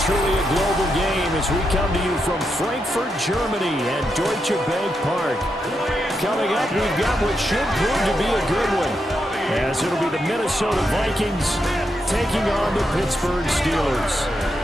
truly a global game as we come to you from Frankfurt, Germany and Deutsche Bank Park. Coming up, we've got what should prove to be a good one, as it'll be the Minnesota Vikings taking on the Pittsburgh Steelers.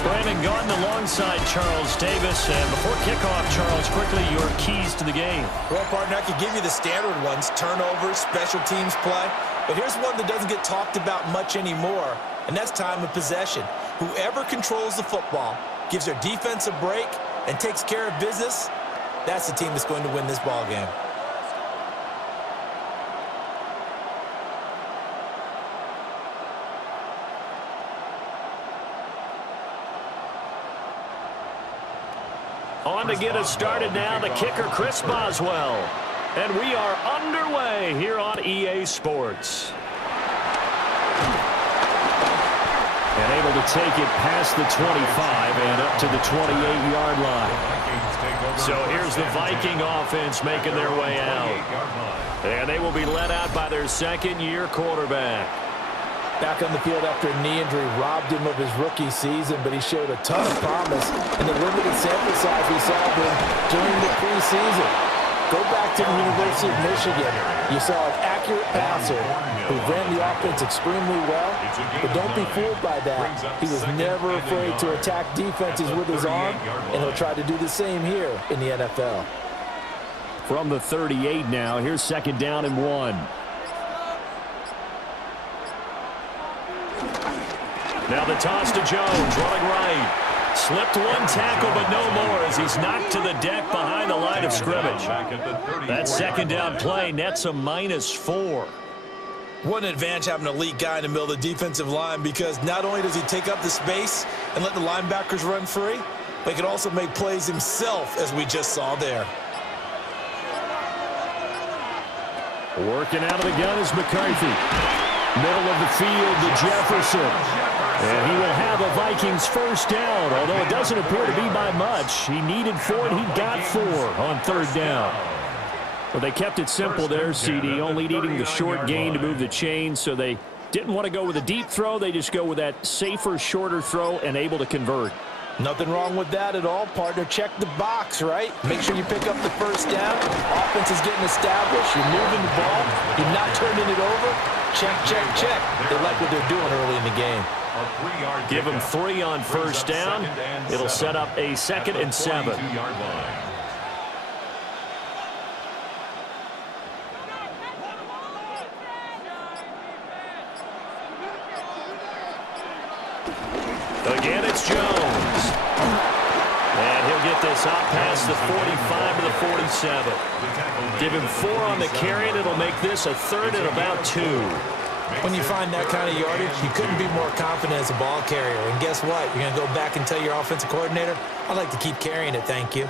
Brandon Gaudin alongside Charles Davis. And before kickoff, Charles, quickly your keys to the game. Well, partner, I could give you the standard ones, turnovers, special teams play. But here's one that doesn't get talked about much anymore, and that's time of possession. Whoever controls the football, gives their defense a break, and takes care of business, that's the team that's going to win this ball game. On to get us started now, the kicker, Chris Boswell. And we are underway here on EA Sports. And able to take it past the 25 and up to the 28-yard line. So here's the Viking offense making their way out. And they will be led out by their second-year quarterback. Back on the field after a knee injury robbed him of his rookie season, but he showed a ton of promise in the limited sample size we saw of him during the preseason. Go back to the University of Michigan. You saw an accurate passer who ran the offense extremely well, but don't be fooled by that. He was never afraid to attack defenses with his arm, and he'll try to do the same here in the NFL. From the 38 now, here's second down and 1. Now the toss to Jones, running right. Slipped one tackle, but no more as he's knocked to the deck behind the line of scrimmage. That second down play nets a -4. What an advantage having an elite guy in the middle of the defensive line, because not only does he take up the space and let the linebackers run free, but he can also make plays himself, as we just saw there. Working out of the gun is McCarthy. Middle of the field to Jefferson. And he will have a Vikings first down, although it doesn't appear to be by much. He needed 4, and he got 4 on third down. Well, they kept it simple there, CD, only needing the short gain to move the chains, so they didn't want to go with a deep throw. They just go with that safer, shorter throw and able to convert. Nothing wrong with that at all, partner. Check the box, right? Make sure you pick up the first down. Offense is getting established. You're moving the ball. You're not turning it over. Check, check, check. They like what they're doing early in the game. Give them 3 on first down. It'll set up a 2nd and 7. Again, it's Jones. And he'll get this out past the 45 to the 47. Give him 4 on the carry, and it'll make this a 3rd and about 2. When you find that kind of yardage, you couldn't be more confident as a ball carrier. And guess what? You're going to go back and tell your offensive coordinator, I'd like to keep carrying it, thank you.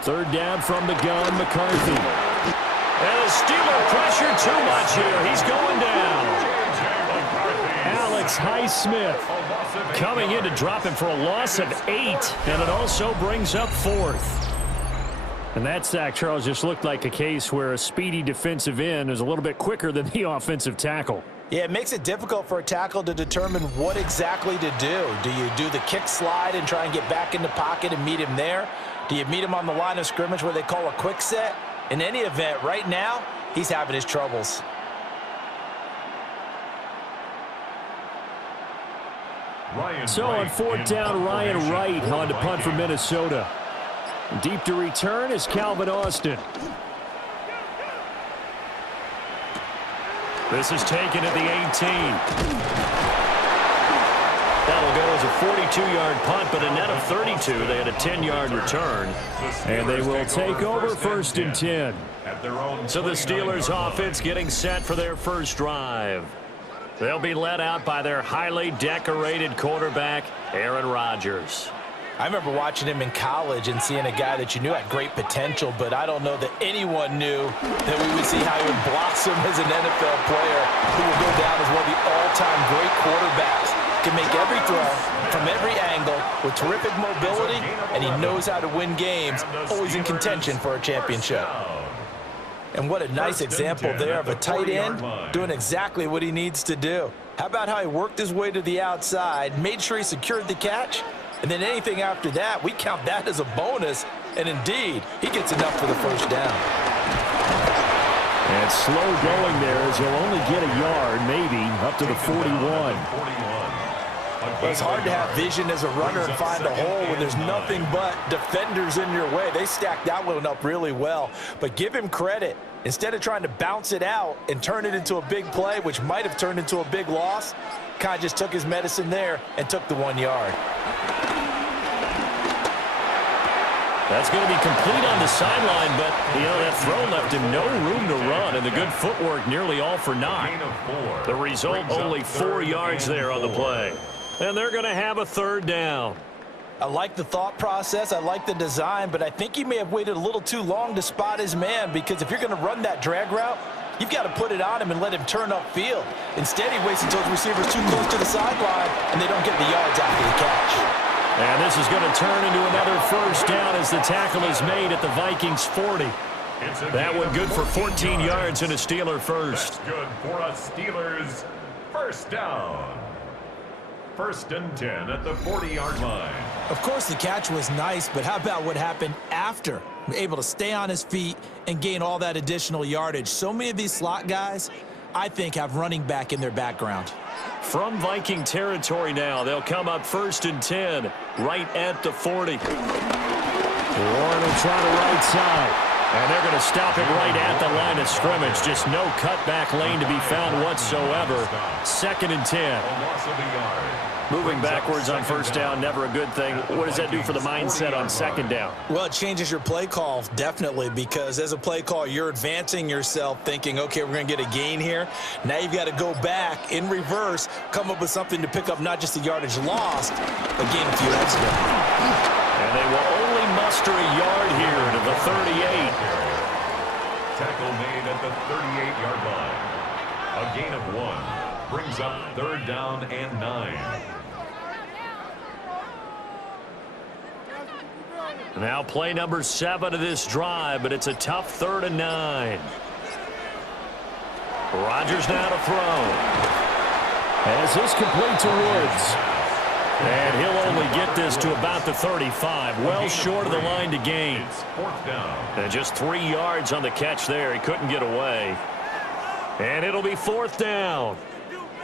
Third down from the gun, McCarthy. And the Steeler pressure too much here. He's going down. Alex Highsmith coming in to drop him for a loss of 8. And it also brings up 4th. And that sack, Charles, just looked like a case where a speedy defensive end is a little bit quicker than the offensive tackle. Yeah, it makes it difficult for a tackle to determine what exactly to do. Do you do the kick slide and try and get back in the pocket and meet him there? Do you meet him on the line of scrimmage where they call a quick set? In any event, right now, he's having his troubles. So on 4th down, Ryan Wright on to punt for Minnesota. Deep to return is Calvin Austin. This is taken at the 18. That'll go as a 42-yard punt, but a net of 32. They had a 10-yard return. And they will take over 1st and 10. So the Steelers offense getting set for their first drive. They'll be led out by their highly decorated quarterback, Aaron Rodgers. I remember watching him in college and seeing a guy that you knew had great potential, but I don't know that anyone knew that we would see how he would blossom as an NFL player who will go down as one of the all-time great quarterbacks. Can make every throw from every angle with terrific mobility, and he knows how to win games, always in contention for a championship. And what a nice example there of a tight end doing exactly what he needs to do. How about how he worked his way to the outside, made sure he secured the catch, and then anything after that, we count that as a bonus. And indeed, he gets enough for the first down. And slow going there as he'll only get a yard, maybe, up to the 41. Well, it's hard to have vision as a runner and find a hole when there's nothing but defenders in your way. They stacked that one up really well. But give him credit. Instead of trying to bounce it out and turn it into a big play, which might have turned into a big loss, kind of just took his medicine there and took the 1 yard. That's going to be complete on the sideline, but, that throw left him no room to run, and the good footwork nearly all for naught. The result, only 4 yards there on the play. And they're going to have a third down. I like the thought process. I like the design, but I think he may have waited a little too long to spot his man, because if you're going to run that drag route, you've got to put it on him and let him turn upfield. Instead, he waits until his receivers too close to the sideline, and they don't get the yards after the catch. And this is going to turn into another first down as the tackle is made at the Vikings 40. That one good for 14 yards and a Steeler first. That's good for a Steelers first down. 1st and 10 at the 40-yard line. Of course, the catch was nice, but how about what happened after? Able to stay on his feet and gain all that additional yardage. So many of these slot guys, I think, have running back in their background. From Viking territory now, they'll come up 1st and 10, right at the 40. Warren will try the right side. And they're going to stop him right at the line of scrimmage. Just no cutback lane to be found whatsoever. 2nd and 10. Moving backwards on first down, never a good thing. What does that do for the mindset on 2nd down? Well, it changes your play call, definitely, because as a play call, you're advancing yourself thinking, okay, we're going to get a gain here. Now you've got to go back in reverse, come up with something to pick up not just the yardage lost, but gain a few extra. And they will only muster a yard here to the 38. Tackle made at the 38-yard line. A gain of 1 brings up 3rd down and 9. Now play number 7 of this drive, but it's a tough 3rd and 9. Rodgers now to throw. As this complete to Woods. And he'll only get this to about the 35, well short of the line to gain. And just 3 yards on the catch there. He couldn't get away. And it'll be 4th down.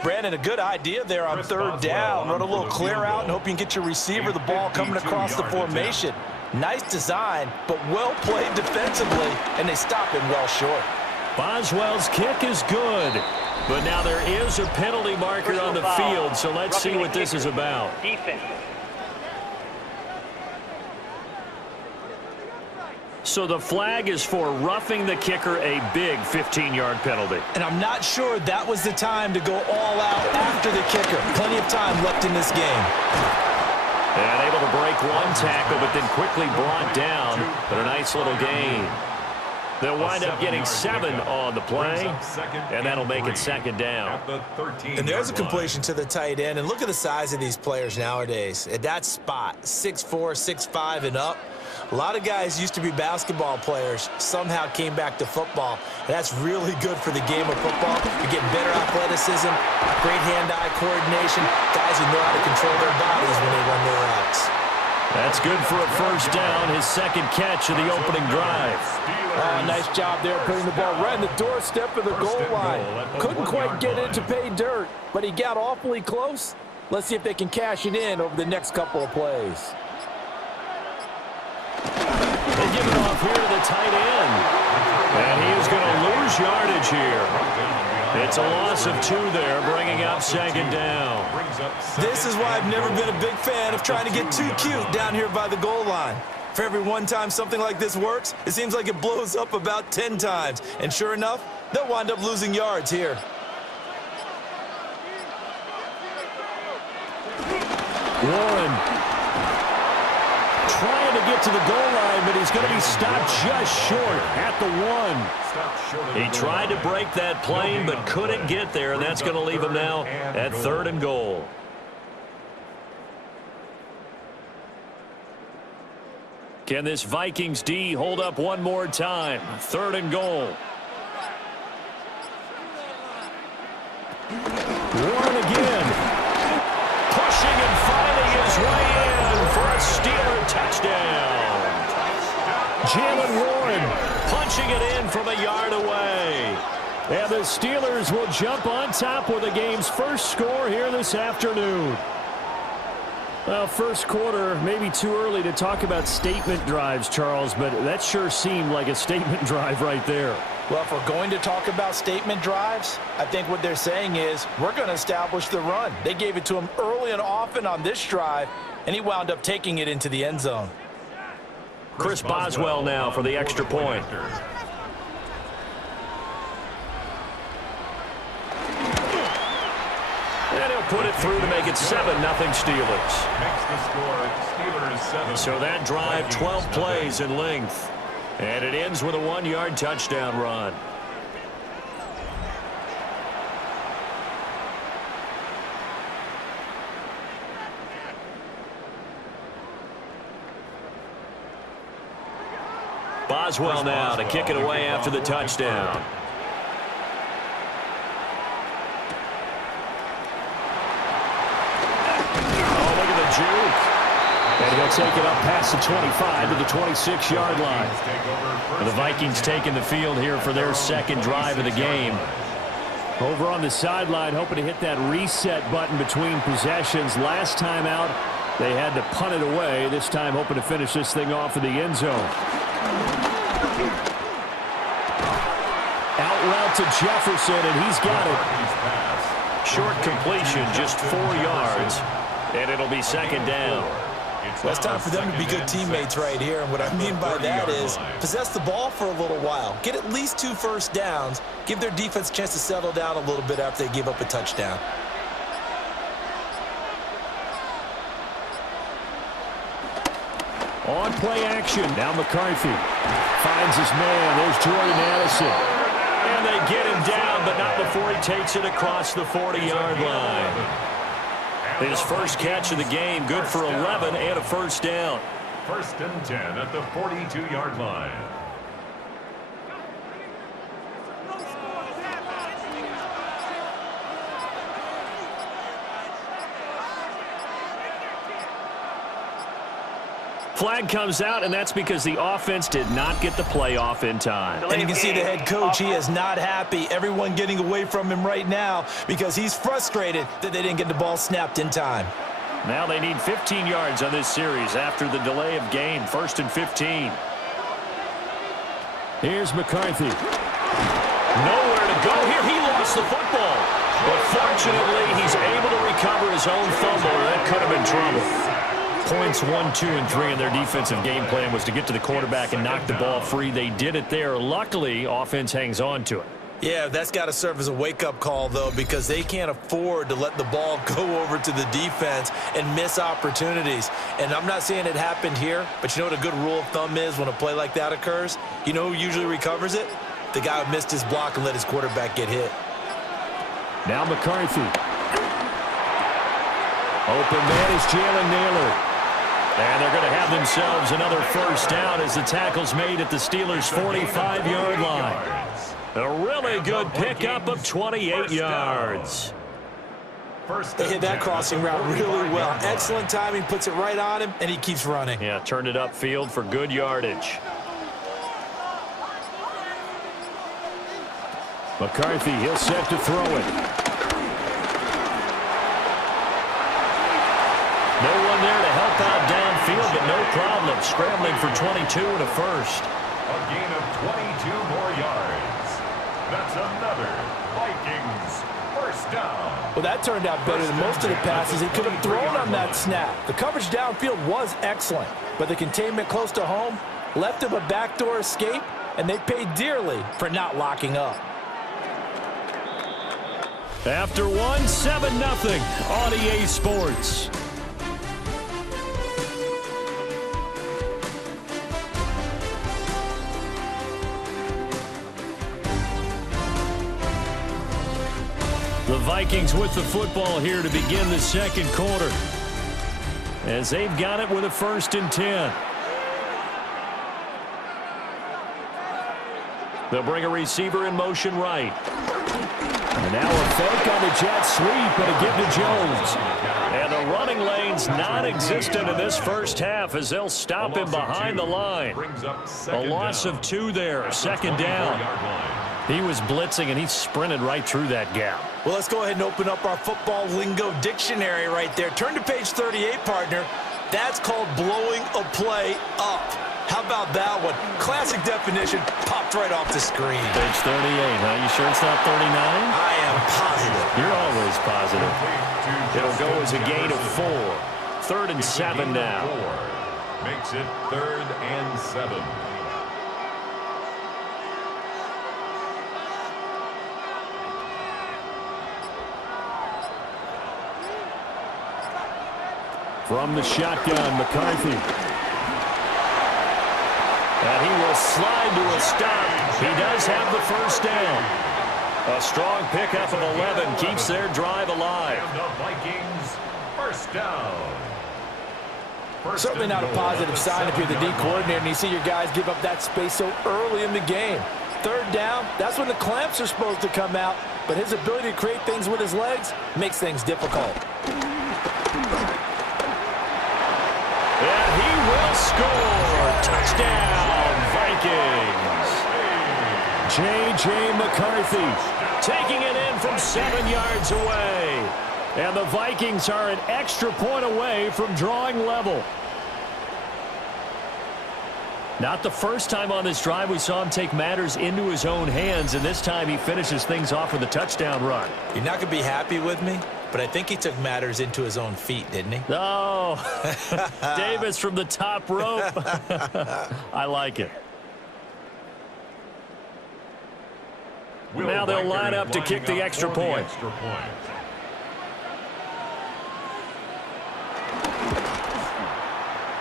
Brandon, a good idea there on 3rd down. Run a little clear out and hope you can get your receiver the ball coming across the formation. Nice design, but well played defensively, and they stop him well short. Boswell's kick is good. But now there is a penalty marker on the field, so let's see what this is about. So the flag is for roughing the kicker, a big 15-yard penalty. And I'm not sure that was the time to go all out after the kicker. Plenty of time left in this game. And able to break one tackle, but then quickly brought down. But a nice little gain. They'll wind up getting 7 on the play, and that'll make it 2nd down. And there's a completion to the tight end. And look at the size of these players nowadays. At that spot, 6'4", 6'5", and up. A lot of guys used to be basketball players, somehow came back to football. And that's really good for the game of football. You're getting better athleticism, great hand-eye coordination, guys who know how to control their bodies when they run their routes. That's good for a first down, his 2nd catch of the opening drive. Oh, nice job there putting the ball right in the doorstep of the goal line. Couldn't quite get it to pay dirt, but he got awfully close. Let's see if they can cash it in over the next couple of plays. They give it off here to the tight end. And he is going to lose yardage here. It's a loss of 2 there, bringing up 2nd down. This is why I've never been a big fan of trying to get too cute down here by the goal line. For every one time something like this works, it seems like it blows up about 10 times. And sure enough, they'll wind up losing yards here. Warren trying to get to the goal line, but he's going to be stopped just short at the 1. He tried to break that plane, but couldn't get there, and that's going to leave him now at 3rd and goal. Can this Vikings D hold up one more time? 3rd and goal. Warren again. Pushing and finding his way in for a Steeler touchdown. Jalen Warren Punching it in from a yard away. And the Steelers will jump on top with the game's first score here this afternoon. Well, first quarter, maybe too early to talk about statement drives, Charles, but that sure seemed like a statement drive right there. Well, if we're going to talk about statement drives, I think what they're saying is we're going to establish the run. They gave it to him early and often on this drive, and he wound up taking it into the end zone. Chris Boswell now for the extra point. And he'll put it through to make it 7-0 Steelers. Makes the score Steelers 7. So that drive, 12 plays in length. And it ends with a 1-yard touchdown run. Boswell now to kick it away after the touchdown. Oh, look at the juke. And he'll take it up past the 25 to the 26-yard line. And the Vikings taking the field here for their second drive of the game. Over on the sideline, hoping to hit that reset button between possessions. Last time out, they had to punt it away. This time, hoping to finish this thing off in the end zone. Out route to Jefferson, and he's got it. Short completion, just 4 yards, and it'll be second down. Well, it's time for them to be good teammates right here, and what I mean by that is possess the ball for a little while, get at least 2 first downs, give their defense a chance to settle down a little bit after they give up a touchdown. On play action, now McCarthy finds his man. There's Jordan Addison. And they get him down, but not before he takes it across the 40-yard line. His first catch of the game, good for 11 and a first down. 1st and 10 at the 42-yard line. Flag comes out, and that's because the offense did not get the play off in time. And you can see the head coach, he is not happy. Everyone getting away from him right now because he's frustrated that they didn't get the ball snapped in time. Now they need 15 yards on this series after the delay of game. 1st and 15. Here's McCarthy. Nowhere to go here. He lost the football. But fortunately, he's able to recover his own fumble. That could have been trouble. Points 1, 2, and 3 in their defensive game plan was to get to the quarterback and knock the ball free. They did it there. Luckily, offense hangs on to it. Yeah, that's got to serve as a wake-up call, though, because they can't afford to let the ball go over to the defense and miss opportunities. And I'm not saying it happened here, but you know what a good rule of thumb is when a play like that occurs? You know who usually recovers it? The guy who missed his block and let his quarterback get hit. Now McCarthy. Open man is Jalen Naylor. And they're going to have themselves another first down as the tackle's made at the Steelers' 45-yard line. A really good pickup of 28 yards. They hit that crossing route really well. Excellent timing, puts it right on him, and he keeps running. Yeah, turned it upfield for good yardage. McCarthy, he'll set to throw it. No one there to help out downfield, but no problem. Scrambling for 22 and a first. A gain of 22 more yards. That's another Vikings first down. Well, that turned out better than most of the passes he could have thrown on that snap. The coverage downfield was excellent, but the containment close to home left him a backdoor escape, and they paid dearly for not locking up. After one, 7-0 on EA Sports. The Vikings with the football here to begin the second quarter, as they've got it with a 1st and 10. They'll bring a receiver in motion right. And now a fake on the jet sweep, but a give to Jones. And the running lane's non-existent in this first half as they'll stop him behind the line. A loss of 2 there, second down. He was blitzing, and he sprinted right through that gap. Well, let's go ahead and open up our football lingo dictionary right there. Turn to page 38, partner. That's called blowing a play up. How about that one? Classic definition popped right off the screen. Page 38, huh? You sure it's not 39? I am positive. You're always positive. It'll go as a gain of 4. 3rd and 7 now. Makes it 3rd and 7. From the shotgun, McCarthy. And he will slide to a stop. He does have the first down. A strong pickup of 11 keeps their drive alive. And the Vikings, first down. Certainly not a positive sign if you're the D coordinator and you see your guys give up that space so early in the game. 3rd down, that's when the clamps are supposed to come out, but his ability to create things with his legs makes things difficult. And he will score. Touchdown, Vikings. J.J. McCarthy Taking it in from 7 yards away. And the Vikings are an extra point away from drawing level. Not the first time on this drive we saw him take matters into his own hands, and this time he finishes things off with a touchdown run. You're not going to be happy with me, but I think he took matters into his own feet, didn't he? Oh, Davis from the top rope. I like it. Now they'll line up to kick the extra point.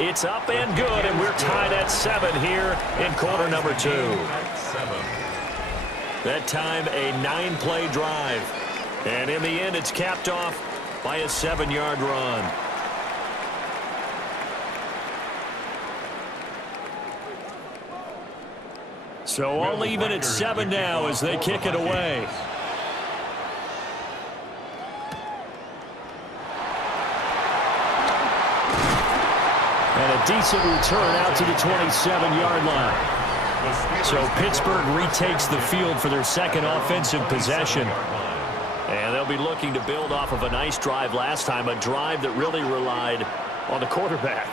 It's up and good, and we're tied at 7 here in quarter number 2. That time a 9-play drive. And in the end, it's capped off by a 7-yard run. So all even at 7 now as they kick it away. And a decent return out to the 27-yard line. So Pittsburgh retakes the field for their second offensive possession. And they'll be looking to build off of a nice drive last time, a drive that really relied on the quarterback.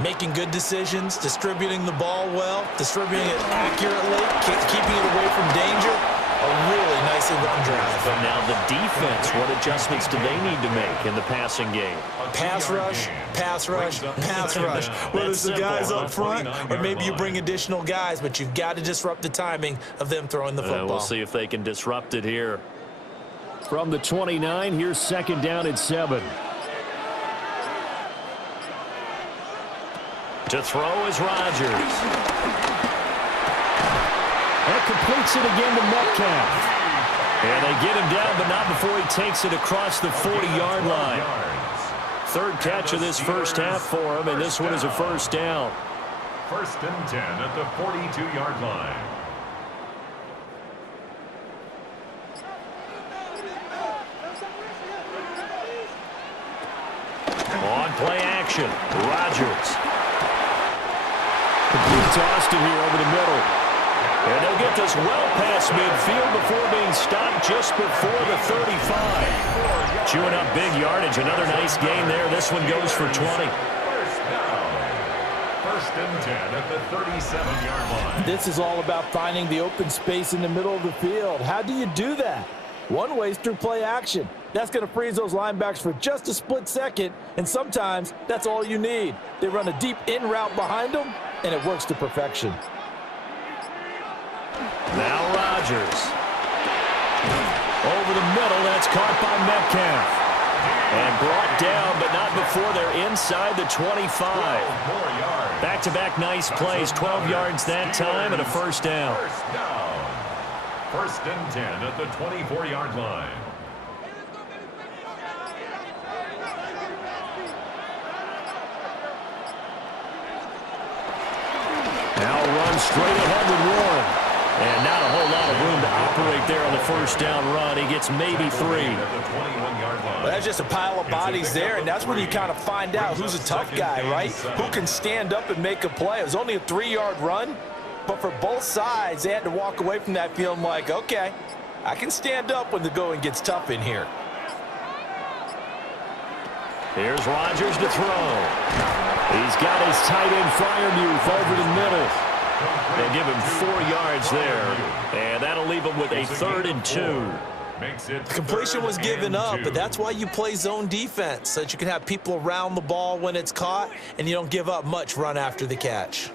Making good decisions, distributing the ball well, distributing it accurately, keeping it away from danger. A really nicely run drive. But now the defense, what adjustments do they need to make in the passing game? Pass rush, pass rush, pass rush. Whether it's the guys up front or maybe you bring additional guys, but you've got to disrupt the timing of them throwing the football. We'll see if they can disrupt it here. From the 29, here's second down at 7. To throw is Rodgers. That completes it again to Metcalf. And they get him down, but not before he takes it across the 40-yard line. 3rd catch of this first half for him, and this one is a first down. 1st and 10 at the 42-yard line. On play action, Rodgers. Complete to Austin here over the middle. And they'll get this well past midfield before being stopped just before the 35. Chewing up big yardage. Another nice gain there. This one goes for 20. First down. 1st and 10 at the 37-yard line. This is all about finding the open space in the middle of the field. How do you do that? One way is through play action. That's going to freeze those linebackers for just a split second, and sometimes that's all you need. They run a deep in route behind them, and it works to perfection. Now Rodgers. Over the middle, that's caught by Metcalf. And brought down, but not before they're inside the 25. Back-to-back nice plays, 12 yards that time, and a first down. First down. 1st and 10 at the 24-yard line. Now run straight ahead with Warren. And not a whole lot of room to operate there on the first down run. He gets maybe 3. Well, that's just a pile of bodies there, and that's when you kind of find out who's a tough guy, right? Who can stand up and make a play. It was only a 3-yard run, but for both sides, they had to walk away from that feeling like, okay, I can stand up when the going gets tough in here. Here's Rodgers to throw. He's got his tight end Freiermuth over the middle. They'll give him 4 yards there, and that'll leave him with a 3rd and 2. The completion was given up, but that's why you play zone defense, so that you can have people around the ball when it's caught, and you don't give up much run after the catch.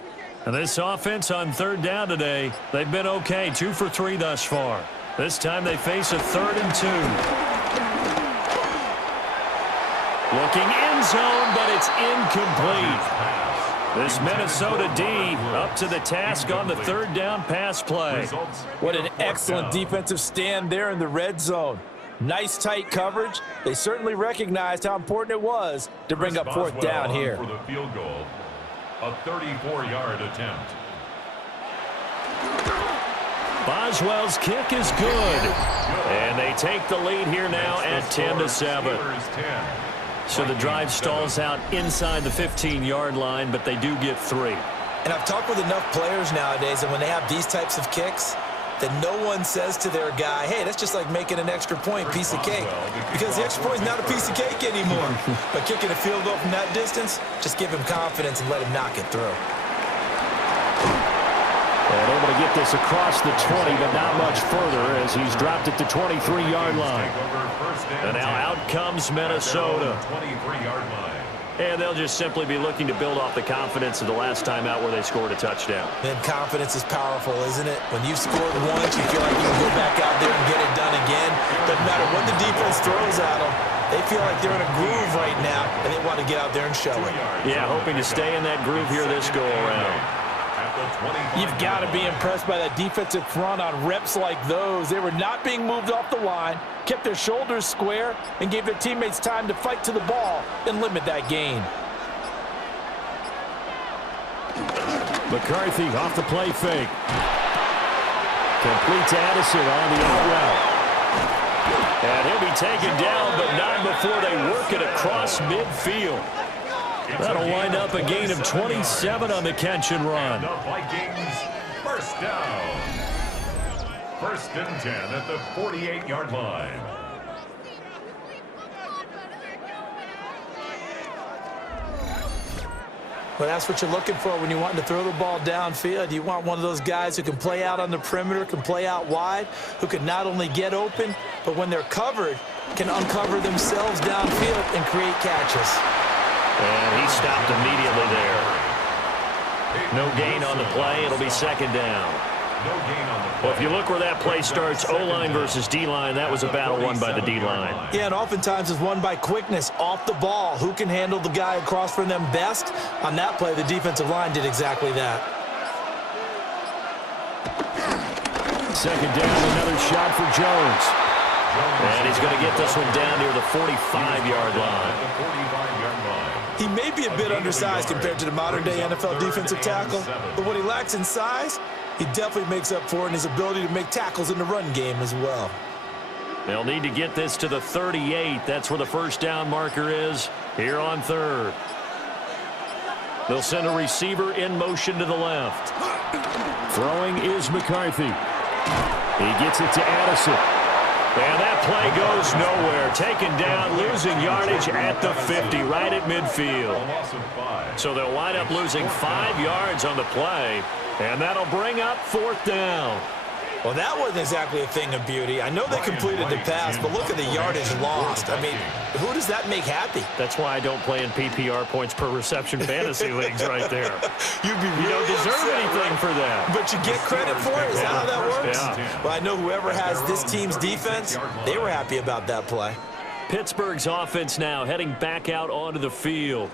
And this offense on 3rd down today, they've been okay, 2 for 3 thus far. This time they face a 3rd and 2. Looking end zone, but it's incomplete. This Minnesota D up to the task on the 3rd down pass play. What an excellent defensive stand there in the red zone. Nice tight coverage. They certainly recognized how important it was to bring up 4th down here. For the field goal, a 34-yard attempt. Boswell's kick is good. And they take the lead here now at 10-7. So the drive stalls out inside the 15-yard line, but they do get 3. And I've talked with enough players nowadays, and when they have these types of kicks, that no one says to their guy, hey, that's just like making an extra point, piece of cake. Because the extra point is not a piece of cake anymore. But kicking a field goal from that distance, just give him confidence and let him knock it through. And able to get this across the 20, but not much further as he's dropped it to 23-yard line. And now out comes Minnesota. And they'll just simply be looking to build off the confidence of the last time out where they scored a touchdown. Then confidence is powerful, isn't it? When you've scored once, you feel like you can go back out there and get it done again. Doesn't matter what the defense throws at them. They feel like they're in a groove right now, and they want to get out there and show it. Yeah, hoping to stay in that groove here this go-around. You've got to be impressed by that defensive front on reps like those. They were not being moved off the line, kept their shoulders square, and gave their teammates time to fight to the ball and limit that gain. McCarthy off the play fake. Complete to Addison on the out route. And he'll be taken down, but not before they work it across midfield. That'll wind up a gain of 27 on the catch and run. The Vikings first down. 1st and 10 at the 48-yard line. Well, that's what you're looking for when you want to throw the ball downfield. You want one of those guys who can play out on the perimeter, can play out wide, who can not only get open, but when they're covered, can uncover themselves downfield and create catches. And he stopped immediately there. No gain on the play. It'll be 2nd down. Well, if you look where that play starts, O-line versus D-line, that was a battle won by the D-line. Yeah, and oftentimes it's won by quickness off the ball. Who can handle the guy across from them best? On that play, the defensive line did exactly that. 2nd down, another shot for Jones. And he's going to get this one down near the 45-yard line. He may be a bit undersized compared to the modern-day NFL defensive tackle, but what he lacks in size, he definitely makes up for it in his ability to make tackles in the run game as well. They'll need to get this to the 38. That's where the 1st down marker is here on 3rd. They'll send a receiver in motion to the left. Throwing is McCarthy. He gets it to Addison. And that play goes nowhere. Taken down, losing yardage at the 50, right at midfield. So they'll wind up losing 5 yards on the play, and that'll bring up 4th down. Well, that wasn't exactly a thing of beauty. I know they completed the pass, but look at the yardage lost. I mean, who does that make happy? That's why I don't play in PPR points per reception fantasy leagues right there. You don't deserve anything for that. But you get credit for it? Is that how that works? Yeah. Well, I know whoever has this team's defense, they were happy about that play. Pittsburgh's offense now heading back out onto the field.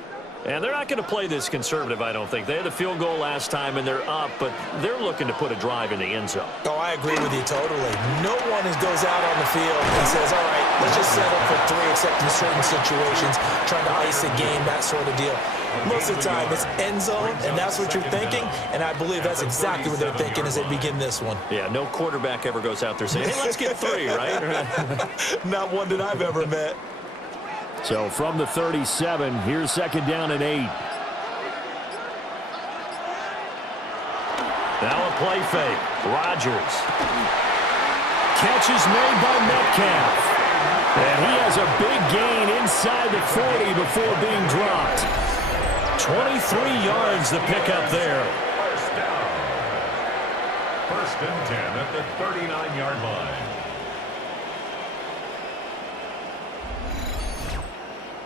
And they're not going to play this conservative, I don't think. They had a field goal last time, and they're up, but they're looking to put a drive in the end zone. Oh, I agree with you totally. No one goes out on the field and says, all right, let's just settle for 3, except in certain situations, trying to ice a game, that sort of deal. Most of the time, it's end zone, and that's what you're thinking, and I believe that's exactly what they're thinking as they begin this one. Yeah, no quarterback ever goes out there saying, hey, let's get 3, right? Not one that I've ever met. So from the 37, here's 2nd down and 8. Now a play fake. Rodgers. Catch is made by Metcalf. And he has a big gain inside the 40 before being dropped. 23 yards the pickup there. First down. 1st and 10 at the 39-yard line.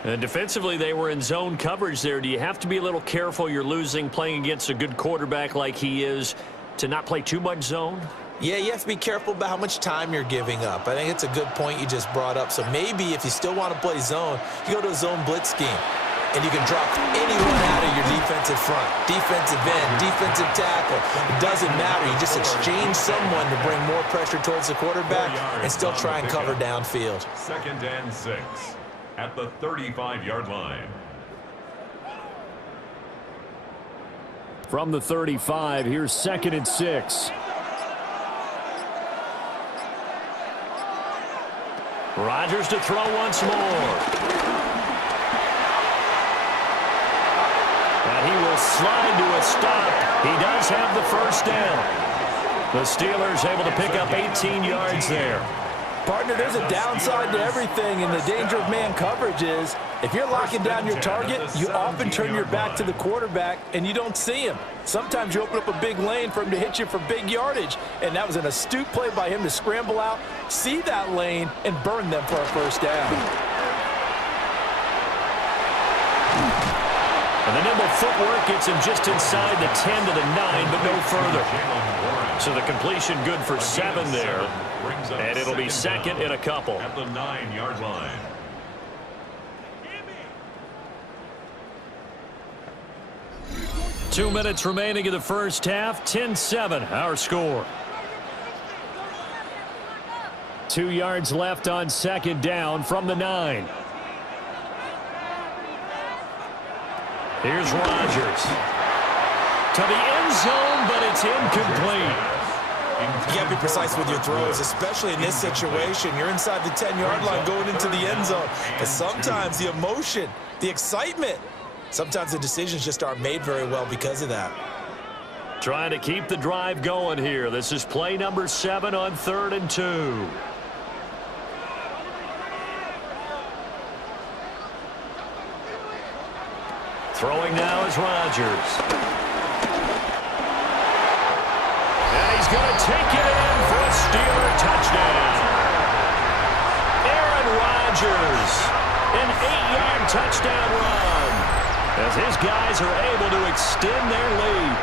And defensively, they were in zone coverage there. Do you have to be a little careful? You're losing, playing against a good quarterback like he is, to not play too much zone? Yeah, you have to be careful about how much time you're giving up. I think it's a good point you just brought up. So maybe if you still want to play zone, you go to a zone blitz scheme. And you can drop anyone out of your defensive front, defensive end, defensive tackle. It doesn't matter. You just exchange someone to bring more pressure towards the quarterback and still try and cover downfield. 2nd and 6 at the 35-yard line. From the 35, here's 2nd and 6. Rodgers to throw once more. And he will slide to a stop. He does have the 1st down. The Steelers able to pick up 18 yards there. Partner, there's a downside to everything, and the danger of man coverage is if you're locking down your target, you often turn your back to the quarterback and you don't see him. Sometimes you open up a big lane for him to hit you for big yardage, and that was an astute play by him to scramble out, see that lane, and burn them for a 1st down. And the nimble footwork gets him just inside the 10 to the 9, but no further. So the completion good for 7 there. And it'll be 2nd and a couple. At the 9-yard line. Two minutes remaining in the first half. 10-7, our score. 2 yards left on 2nd down from the 9. Here's Rodgers. To the end zone, but it's incomplete. You got to be precise with your throws, especially in this situation. You're inside the 10-yard line going into the end zone. But sometimes the emotion, the excitement, sometimes the decisions just aren't made very well because of that. Trying to keep the drive going here. This is play number 7 on 3rd and 2. Throwing now is Rodgers. And he's going to take it in for a Steeler touchdown. Aaron Rodgers, an 8-yard touchdown run, as his guys are able to extend their lead.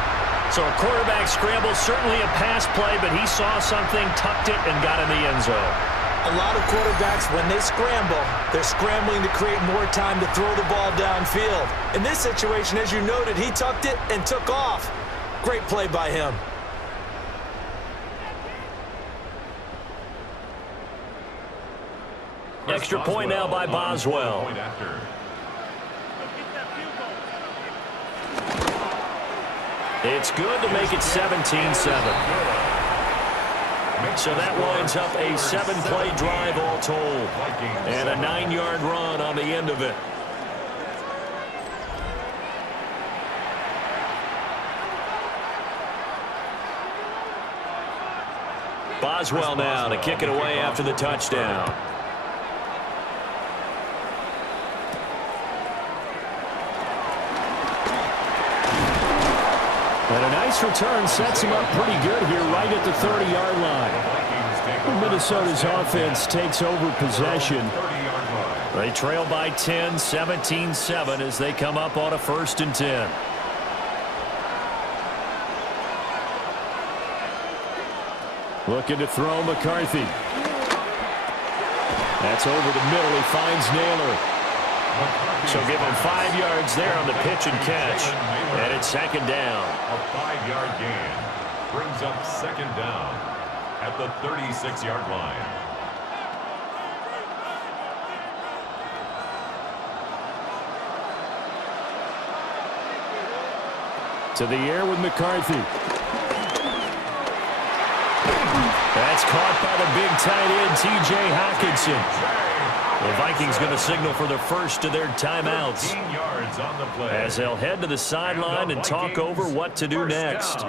So a quarterback scramble, certainly a pass play, but he saw something, tucked it, and got in the end zone. A lot of quarterbacks, when they scramble, they're scrambling to create more time to throw the ball downfield. In this situation, as you noted, he tucked it and took off. Great play by him. Extra point now by Boswell. It's good to make it 17-7. So that winds up a 7-play drive all told. And a 9-yard run on the end of it. Boswell now to kick it away after the touchdown. And a nice return sets him up pretty good here right at the 30-yard line. Minnesota's offense takes over possession. They trail by 10, 17-7 as they come up on a 1st and 10. Looking to throw McCarthy. That's over the middle. He finds Naylor. So give him 5 yards there on the pitch and catch. And it's second down. A 5-yard gain brings up second down at the 36-yard line. To the air with McCarthy. That's caught by the big tight end, T.J. Hockenson. The Vikings going to signal for the first of their timeouts as they'll head to the sideline and talk over what to do next.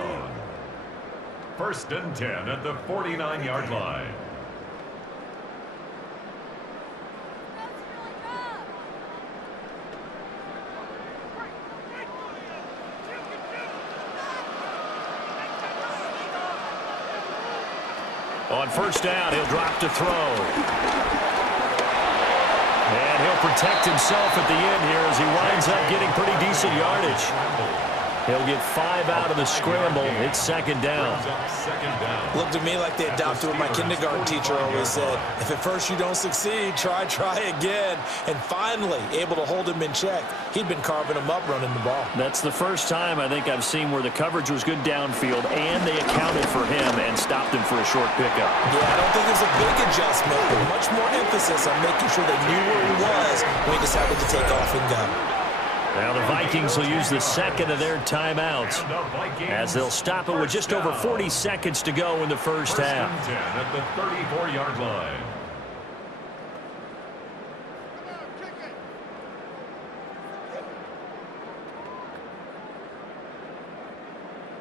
First and 10 at the 49-yard line. On first down, he'll drop to throw. And he'll protect himself at the end here as he winds up getting pretty decent yardage. He'll get 5 out of the scramble. It's second down. Looked to me like they adopted what my kindergarten teacher always said. If at first you don't succeed, try again. And finally, able to hold him in check. He'd been carving him up running the ball. That's the first time I think I've seen where the coverage was good downfield and they accounted for him and stopped him for a short pickup. Yeah, I don't think it was a big adjustment, but much more emphasis on making sure they knew where he was when he decided to take off and go. Now the Vikings will use the second of their timeouts as they'll stop it with just over 40 seconds to go in the first half. First and 10 at the 34-yard line.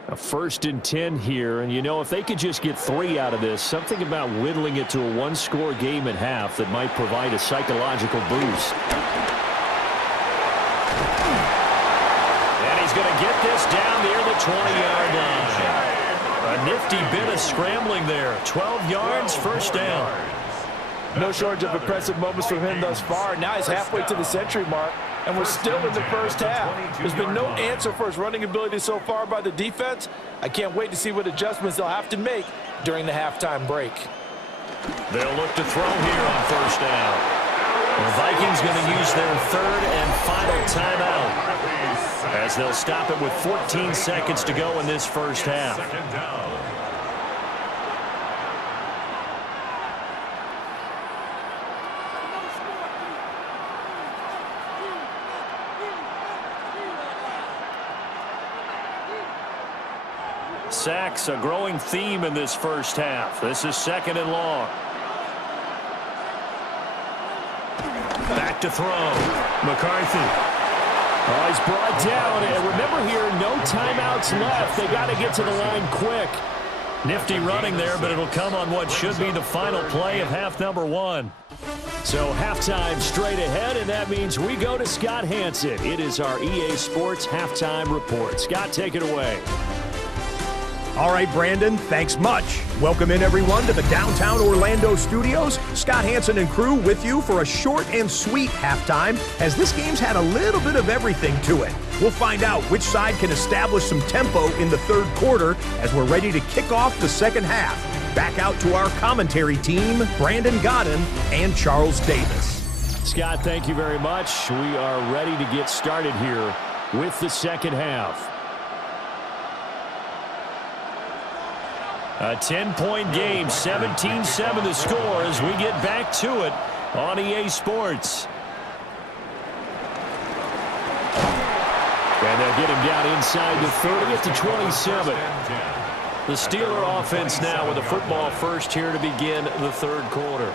A 1st and 10 here, and you know, if they could just get 3 out of this, something about whittling it to a one-score game at half that might provide a psychological boost. And he's going to get this down near the 20-yard line. A nifty bit of scrambling there. 12 yards, first down. No shortage of impressive moments from him thus far. Now he's halfway to the century mark, and we're still in the first half. There's been no answer for his running ability so far by the defense. I can't wait to see what adjustments they'll have to make during the halftime break. They'll look to throw here on first down. The Vikings going to use their third and final timeout as they'll stop it with 14 seconds to go in this first half. Second down. Sacks, a growing theme in this first half. This is second and long. Back to throw. McCarthy. Oh, he's brought down. And remember here, no timeouts left. They got to get to the line quick. Nifty running there, but it'll come on what should be the final play of half number 1. So halftime straight ahead, and that means we go to Scott Hanson. It is our EA Sports halftime report. Scott, take it away. All right, Brandon, thanks much. Welcome in, everyone, to the downtown Orlando studios. Scott Hanson and crew with you for a short and sweet halftime, as this game's had a little bit of everything to it. We'll find out which side can establish some tempo in the third quarter as we're ready to kick off the second half. Back out to our commentary team, Brandon Godden and Charles Davis. Scott, thank you very much. We are ready to get started here with the second half. A 10-point game, 17-7 the score as we get back to it on EA Sports. And they'll get him down inside the 30 at the 27. The Steeler offense now with a football first here to begin the third quarter.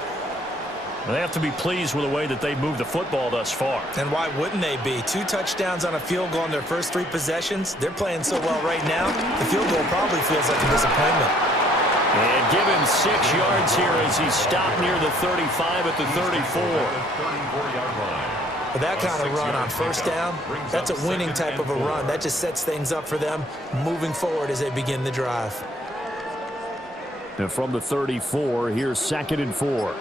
They have to be pleased with the way that they moved the football thus far. And why wouldn't they be? 2 touchdowns on a field goal in their first 3 possessions. They're playing so well right now, the field goal probably feels like a disappointment. And give him 6 yards here as he stopped near the 35 at the 34. But that kind of run on first down, that's a winning type of a run. That just sets things up for them moving forward as they begin the drive. And from the 34, here's 2nd and 4.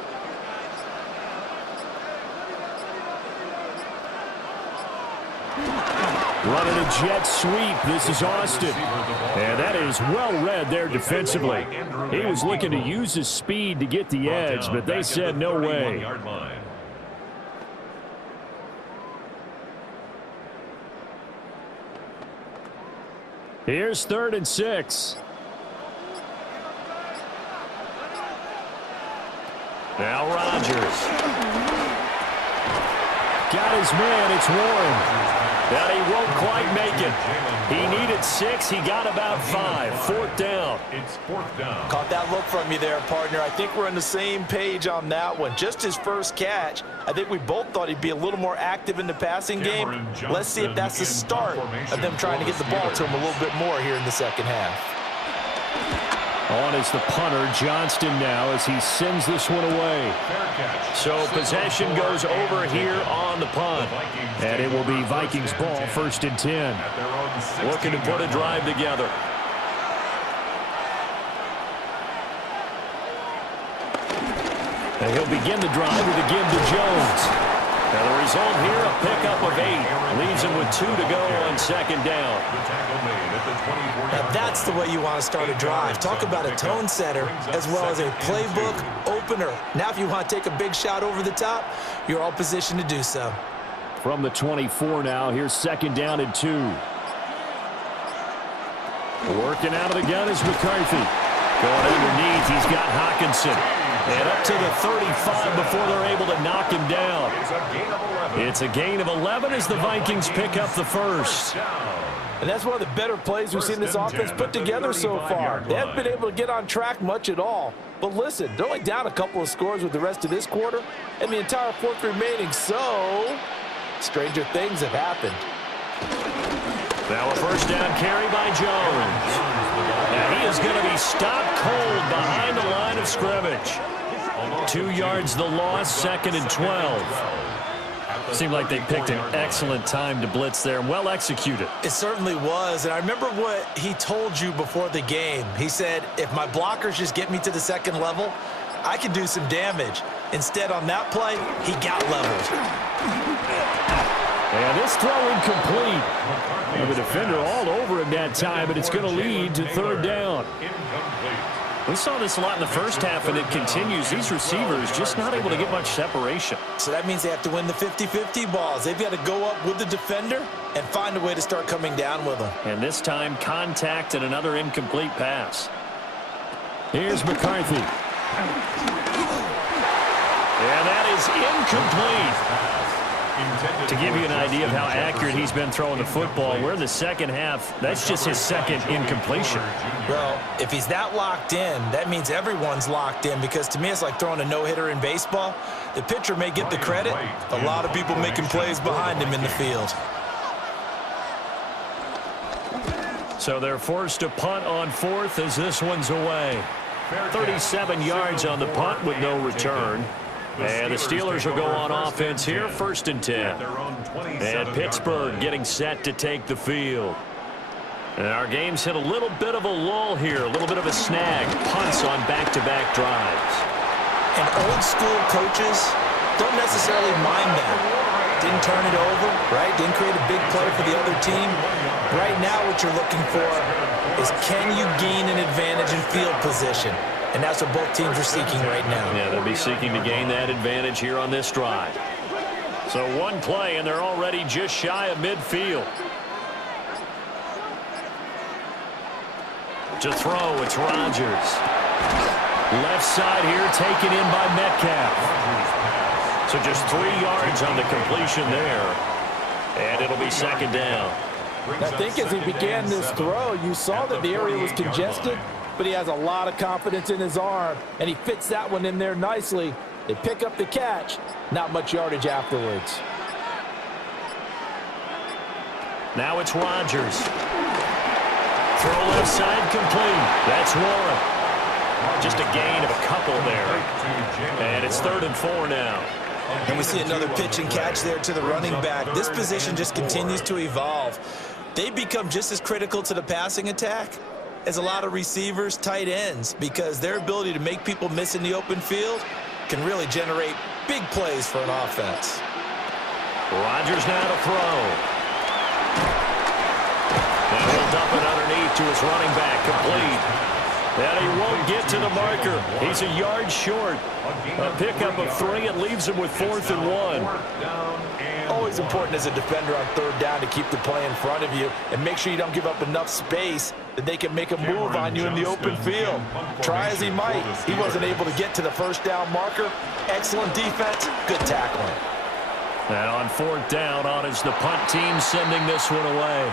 Running a jet sweep. This is Austin. And that is well read there defensively. He was looking to use his speed to get the edge, but they said no way. Here's 3rd and 6. Now Rodgers. Got his man. It's Warren. But he won't quite make it. He needed 6. He got about 5. 4th down. It's 4th down. Caught that look from you there, partner. I think we're on the same page on that one. Just his first catch. I think we both thought he'd be a little more active in the passing game. Let's see if that's the start of them trying to get the ball to him a little bit more here in the second half. On is the punter, Johnston now, as he sends this one away. So possession goes over here on the punt. And it will be Vikings ball, 1st and 10. Looking to put a drive together. And he'll begin the drive with a give to Jones. Now the result here, a pickup of 8. Leaves him with 2 to go on 2nd down. Now that's the way you want to start a drive. Talk about a tone setter as well as a playbook opener. Now if you want to take a big shot over the top, you're all positioned to do so. From the 24 now, here's 2nd down and 2. Working out of the gun is McCarthy. Going underneath, he's got Hockenson. And up to the 35 before they're able to knock him down. It's a gain of 11 as the Vikings pick up the 1st. And that's one of the better plays we've seen this offense put together so far. They haven't been able to get on track much at all. But listen, they're only down a couple of scores with the rest of this quarter and the entire 4th remaining. So, stranger things have happened. Now a 1st down carry by Jones. Now he is going to be stopped cold behind the line of scrimmage. 2 yards the loss, 2nd and 12. Seemed like they picked an excellent time to blitz there. Well executed. It certainly was. And I remember what he told you before the game. He said, if my blockers just get me to the 2nd level, I can do some damage. Instead, on that play, he got leveled. And this throw incomplete. And the defender all over him that time, but it's going to lead to 3rd down. We saw this a lot in the first half, and it continues. These receivers just not able to get much separation. So that means they have to win the 50-50 balls. They've got to go up with the defender and find a way to start coming down with them. And this time, contact and another incomplete pass. Here's McCarthy. And that is incomplete. To give you an idea of how accurate he's been throwing the football, we're in the second half. That's just his 2nd incompletion. Well, if he's that locked in, that means everyone's locked in, because to me it's like throwing a no-hitter in baseball. The pitcher may get the credit. A lot of people making plays behind him in the field. So they're forced to punt on 4th as this one's away. 37 yards on the punt with no return. And the Steelers will go on offense here, 1st and 10. And Pittsburgh getting set to take the field. And our game's hit a little bit of a lull here, a little bit of a snag. Punts on back-to-back drives. And old-school coaches don't necessarily mind that. Didn't turn it over, right? Didn't create a big play for the other team. Right now what you're looking for is, can you gain an advantage in field position? And that's what both teams are seeking right now. Yeah, they'll be seeking to gain that advantage here on this drive. So one play, and they're already just shy of midfield. To throw, it's Rodgers. Left side here, taken in by Metcalf. So just 3 yards on the completion there. And it'll be 2nd down. I think as he began this throw, you saw that the area was congested, but he has a lot of confidence in his arm, and he fits that one in there nicely. They pick up the catch, not much yardage afterwards. Now it's Rodgers. Throw left side complete. That's Warren. Just a gain of a couple there. And it's 3rd and 4 now. And we see another pitch and catch there to the running back. This position just continues to evolve. They become just as critical to the passing attack as a lot of receivers, tight ends, because their ability to make people miss in the open field can really generate big plays for an offense. Rodgers now to throw. And he'll dump it underneath to his running back, complete. And he won't doesn't get to the marker. He's a yard short. A pickup of 3. It leaves him with 4th and 1. Always important as a defender on 3rd down to keep the play in front of you and make sure you don't give up enough space that they can make a move on you in the open field. Try as he might, he wasn't able to get to the 1st down marker. Excellent defense, good tackling. And on 4th down, on is the punt team sending this one away.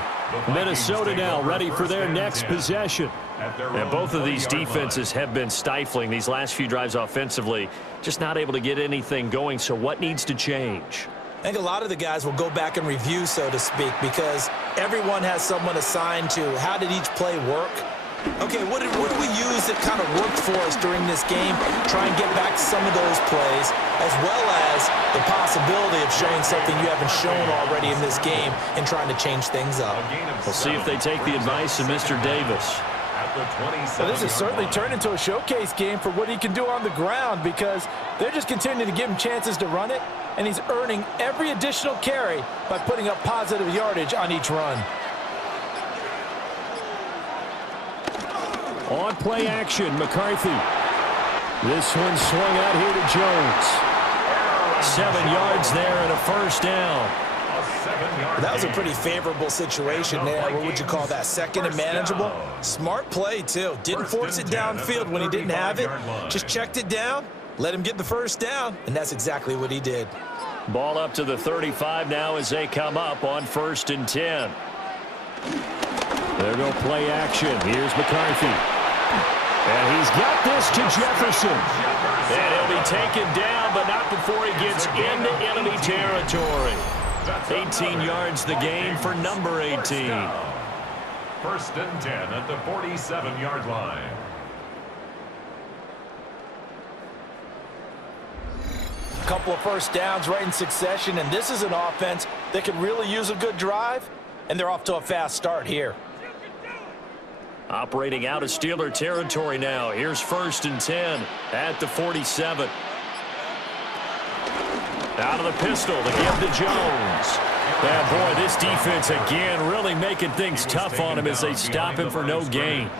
Minnesota now ready for their next possession. And both of these defenses have been stifling these last few drives offensively. Just not able to get anything going, so what needs to change? I think a lot of the guys will go back and review, so to speak, because everyone has someone assigned to how did each play work. Okay, what did we use that kind of worked for us during this game? Try and get back to some of those plays, as well as the possibility of showing something you haven't shown already in this game and trying to change things up. We'll see if they take the advice of Mr. Davis. Well, this has certainly turned into a showcase game for what he can do on the ground because they're just continuing to give him chances to run it, and he's earning every additional carry by putting up positive yardage on each run. On play action, McCarthy. This one swung out here to Jones. 7 yards there and a 1st down. That was a pretty favorable situation there. What would you call that? 2nd and manageable? Smart play, too. Didn't force it downfield when he didn't have it. Just checked it down, let him get the 1st down, and that's exactly what he did. Ball up to the 35 now as they come up on 1st and 10. There go play action. Here's McCarthy. And he's got this to Jefferson. And he'll be taken down, but not before he gets into enemy territory. 18 yards the gain for number 18. 1st and 10 at the 47-yard line. A couple of 1st downs right in succession, and this is an offense that could really use a good drive, and they're off to a fast start here. Operating out of Steeler territory now. Here's 1st and 10 at the 47. Out of the pistol to give to Jones. Yeah, boy, this defense again really making things tough on him as they stop him for no gain.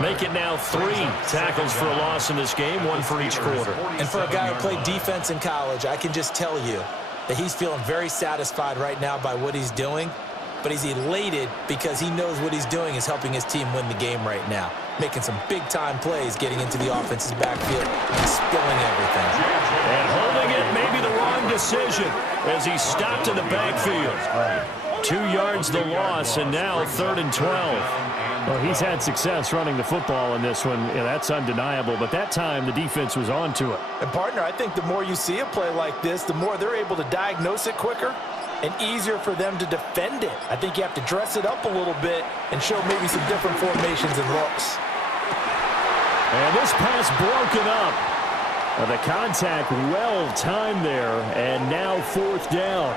Make it now 3 tackles for a loss in this game, 1 for each quarter. And for a guy who played defense in college, I can just tell you that he's feeling very satisfied right now by what he's doing. But he's elated because he knows what he's doing is helping his team win the game right now. Making some big-time plays, getting into the offense's backfield and spilling everything. And holding it, maybe the wrong decision as he stopped in the backfield. 2 yards the loss, and now 3rd and 12. Well, he's had success running the football in this one. Yeah, that's undeniable. But that time, the defense was on to it. And, partner, I think the more you see a play like this, the more they're able to diagnose it quicker and easier for them to defend it. I think you have to dress it up a little bit and show maybe some different formations and looks. And this pass broken up. The contact well timed there, and now 4th down.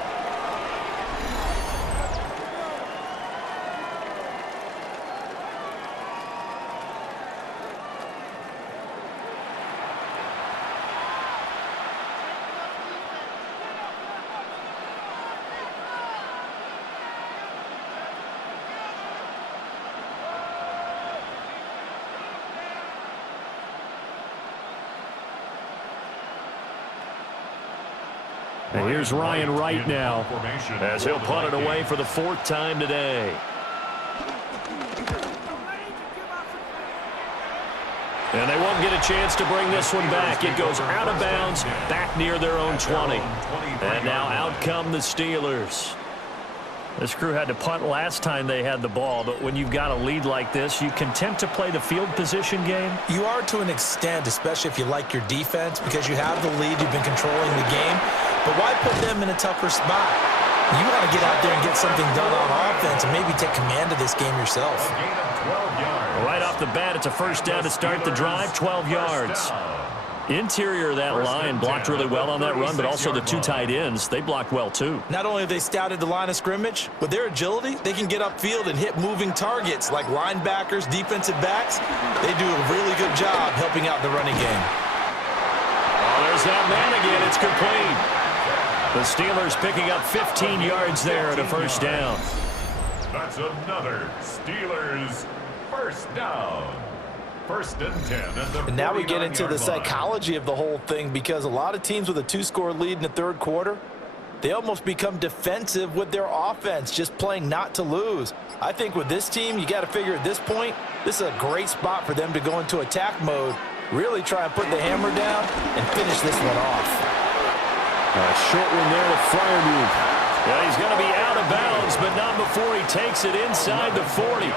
And here's Ryan Wright now as he'll punt it away for the 4th time today. And they won't get a chance to bring this one back. It goes out of bounds, back near their own 20. And now out come the Steelers. This crew had to punt last time they had the ball, but when you've got a lead like this, you content to play the field position game? You are to an extent, especially if you like your defense, because you have the lead, you've been controlling the game. But why put them in a tougher spot? You want to get out there and get something done on offense and maybe take command of this game yourself. Right off the bat, it's a 1st down to start the drive, 12 yards. Interior of that line blocked really well on that run, but also the 2 tight ends, they blocked well too. Not only have they scouted the line of scrimmage, with their agility, they can get upfield and hit moving targets like linebackers, defensive backs. They do a really good job helping out the running game. Oh, there's that man again. It's complete. The Steelers picking up 15 yards there at a 1st down. That's another Steelers 1st down. First and 10 at the And now we get into the 49-yard line. psychology of the whole thing, because a lot of teams with a 2-score lead in the third quarter, they almost become defensive with their offense, just playing not to lose. I think with this team, you got to figure at this point, this is a great spot for them to go into attack mode, really try and put the hammer down and finish this one off. A short one there to Freiermuth. Yeah, he's going to be out of bounds, but not before he takes it inside the 40.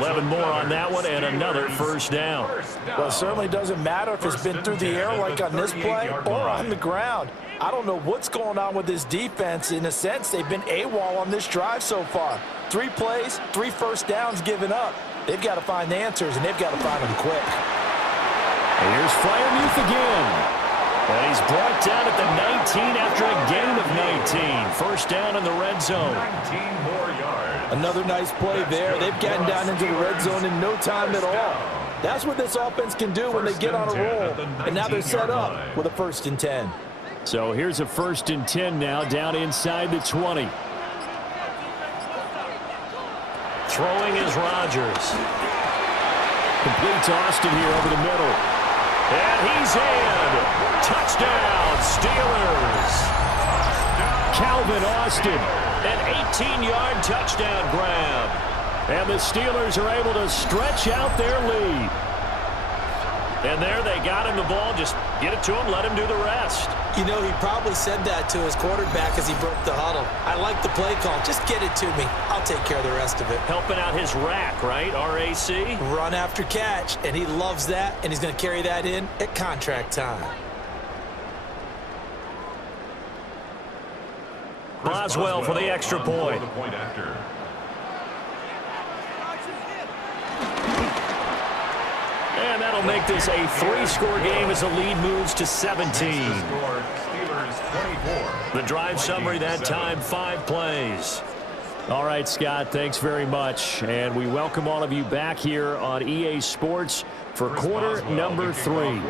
11 more on that one and another first down. Well, it certainly doesn't matter if it's been through the air like on this play or on the ground. I don't know what's going on with this defense. In a sense, they've been AWOL on this drive so far. 3 plays, 3 first downs given up. They've got to find the answers, and they've got to find them quick. And here's Freiermuth again. And he's brought down at the 19 after a gain of 19. First down in the red zone. 19 more yards. Another nice play there. They've gotten down into the red zone in no time at all. That's what this offense can do when they get on a roll. And now they're set up with a 1st and 10. So here's a 1st and 10 now, down inside the 20. Throwing is Rodgers. Complete to Austin here over the middle. And he's in. Touchdown, Steelers. Calvin Austin. An 18-yard touchdown grab. And the Steelers are able to stretch out their lead. And there they got him the ball. Just get it to him, let him do the rest. You know, he probably said that to his quarterback as he broke the huddle. I like the play call. Just get it to me. I'll take care of the rest of it. Helping out his rack, right? R-A-C? Run after catch, and he loves that, and he's going to carry that in at contract time. Boswell for the extra point. And that'll make this a 3-score game as the lead moves to 17. The drive summary that time, 5 plays. All right, Scott, thanks very much. And we welcome all of you back here on EA Sports for quarter number 3.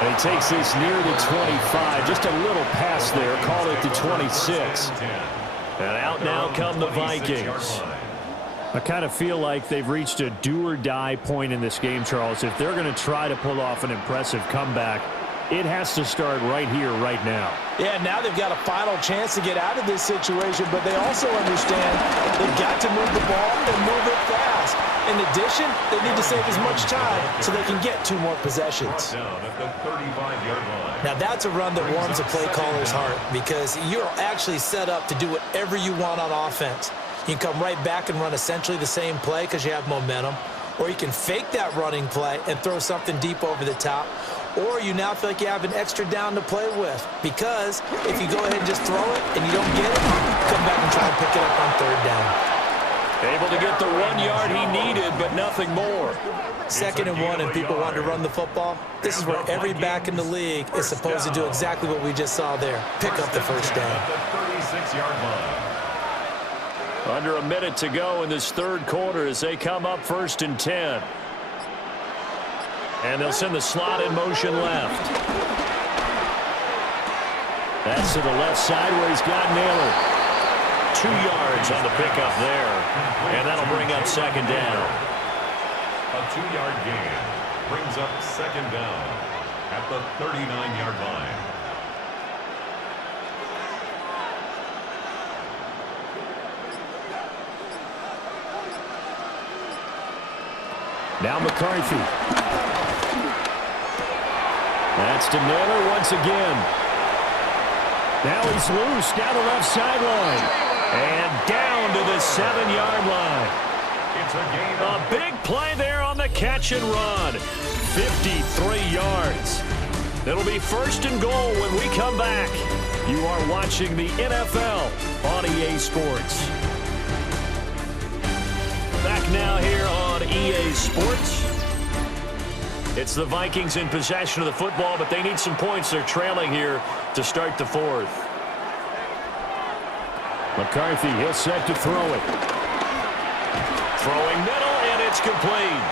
And he takes this near the 25. Just a little pass there. Call it the 26. And out now come the Vikings. I kind of feel like they've reached a do-or-die point in this game, Charles. If they're going to try to pull off an impressive comeback, it has to start right here, right now. Yeah, now they've got a final chance to get out of this situation, but they also understand they've got to move the ball and move it fast. In addition, they need to save as much time so they can get 2 more possessions. Now that's a run that warms a play caller's heart, because you're actually set up to do whatever you want on offense. You can come right back and run essentially the same play because you have momentum, or you can fake that running play and throw something deep over the top, or you now feel like you have an extra down to play with, because if you go ahead and just throw it and you don't get it, come back and try and pick it up on 3rd down. Able to get the 1 yard he needed, but nothing more. 2nd and 1, and people want to run the football. This is where every back in the league is supposed to do exactly what we just saw there. Pick up the 1st down. Under a minute to go in this 3rd quarter as they come up 1st and 10. And they'll send the slot in motion left. That's to the left side where he's got Naylor. 2 yards on the pickup there. And that'll bring up 2nd down. A 2-yard gain brings up 2nd down at the 39-yard line. Now McCarthy. That's to Naylor once again. Now he's loose down the left sideline. And down to the 7-yard line. It's a gain. A big play there on the catch and run. 53 yards. It'll be 1st and goal when we come back. You are watching the NFL on EA Sports. Back now here on EA Sports. It's the Vikings in possession of the football, but they need some points. They're trailing here to start the 4th. McCarthy, he'll set to throw it. Throwing middle, and it's complete.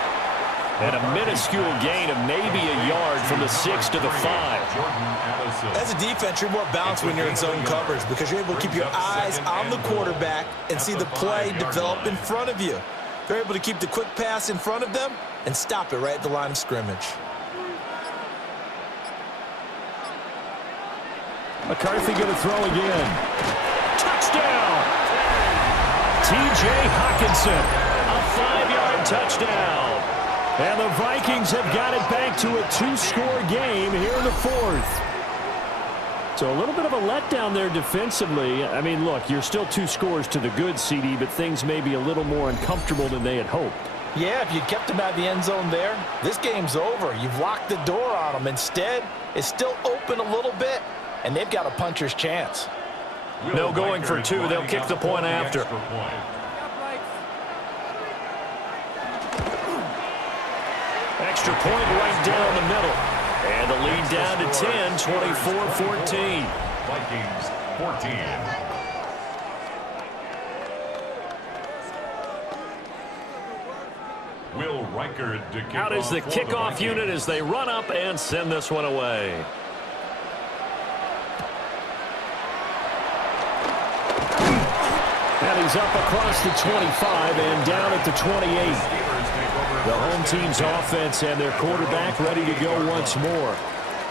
And a minuscule gain of maybe a yard from the 6 to the 5. As a defense, you're more balanced when you're in zone coverage because you're able to keep your eyes on the quarterback and see the play develop in front of you. They're able to keep the quick pass in front of them and stop it right at the line of scrimmage. McCarthy going to throw again. Touchdown! T.J. Hockenson, a 5-yard touchdown. And the Vikings have got it back to a 2-score game here in the 4th. So a little bit of a letdown there defensively. I mean, look, you're still 2 scores to the good, CD, but things may be a little more uncomfortable than they had hoped. Yeah, if you kept them out of the end zone there, this game's over. You've locked the door on them. Instead, it's still open a little bit, and they've got a puncher's chance. No going for 2. They'll kick the point after. Extra point right down the middle. And the lead down to 10, 24-14. Vikings 14. Will Reichard to kick Out is the off for kickoff unit Vikings. as they run up and send this one away. And he's up across the 25 and down at the 28. The home team's offense and their quarterback ready to go once more.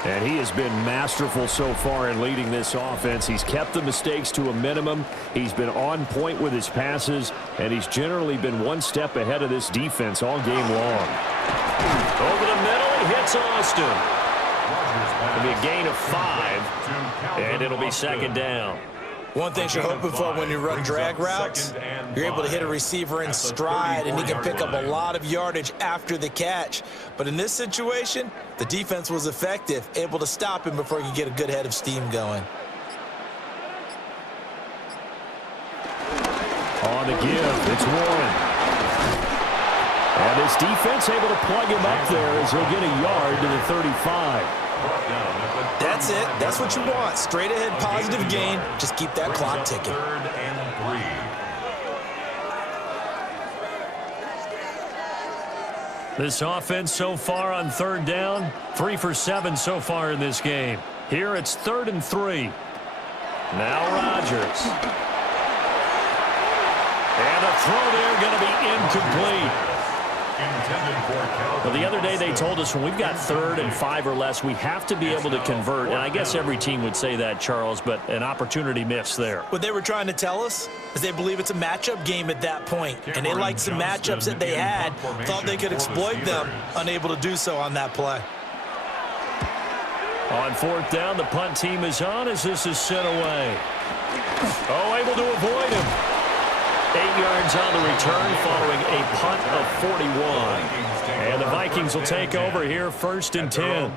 And he has been masterful so far in leading this offense. He's kept the mistakes to a minimum. He's been on point with his passes, and he's generally been one step ahead of this defense all game long. Over the middle, he hits Austin. It'll be a gain of 5, and it'll be second down. One thing you're hoping for when you run drag routes, you're able to hit a receiver in stride, and he can pick up a lot of yardage after the catch. But in this situation, the defense was effective, able to stop him before he could get a good head of steam going. On the give, it's Warren. And this defense able to plug him up there as he'll get a yard to the 35. That's it. That's what you want. Straight ahead positive gain. Just keep that clock ticking. 3rd and 3. This offense so far on 3rd down, 3 for 7 so far in this game. Here it's 3rd and 3. Now Rodgers. And a throw there going to be incomplete. Well, the other day they told us when we've got 3rd and 5 or less, we have to be able to convert. And I guess every team would say that, Charles, but an opportunity missed there. What they were trying to tell us is they believe it's a matchup game at that point. And they liked some matchups that they had, thought they could exploit them, unable to do so on that play. On 4th down, the punt team is on as this is sent away. Oh, able to avoid him. 8 yards on the return following a punt of 41. And the Vikings will take over here 1st and 10.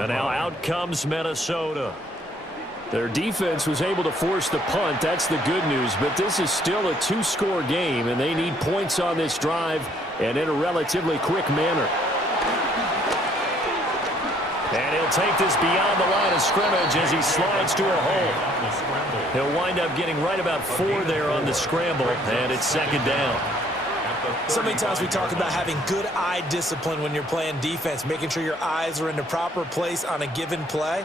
And now out comes Minnesota. Their defense was able to force the punt. That's the good news. But this is still a 2-score game, and they need points on this drive and in a relatively quick manner. And he'll take this beyond the line of scrimmage as he slides to a hole. He'll wind up getting right about 4 there on the scramble, and it's 2nd down. So many times we talk about having good eye discipline when you're playing defense, making sure your eyes are in the proper place on a given play.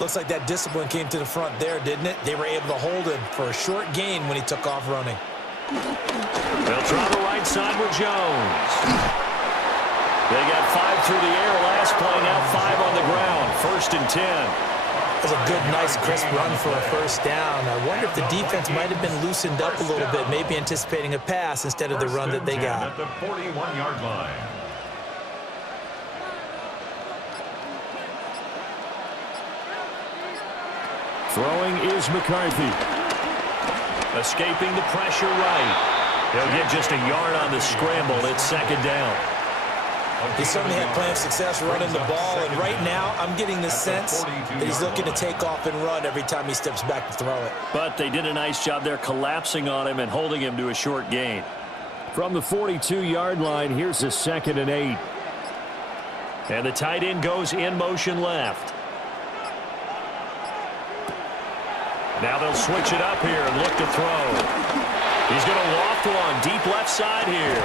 Looks like that discipline came to the front there, didn't it? They were able to hold him for a short gain when he took off running. They'll try the right side with Jones. They got 5 through the air last play, now 5 on the ground. 1st and 10. That was a good, nice, crisp run for a 1st down. I wonder if the defense might have been loosened up a little bit, maybe anticipating a pass instead of the run that they got. At the 41-yard line. Throwing is McCarthy. Escaping the pressure right. He'll get just a yard on the scramble. It's 2nd down. He certainly had plenty of success running the ball, and right now I'm getting the sense that he's looking to take off and run every time he steps back to throw it. But they did a nice job there collapsing on him and holding him to a short gain. From the 42-yard line, here's a 2nd and 8. And the tight end goes in motion left. Now they'll switch it up here and look to throw. He's going to loft one deep left side here.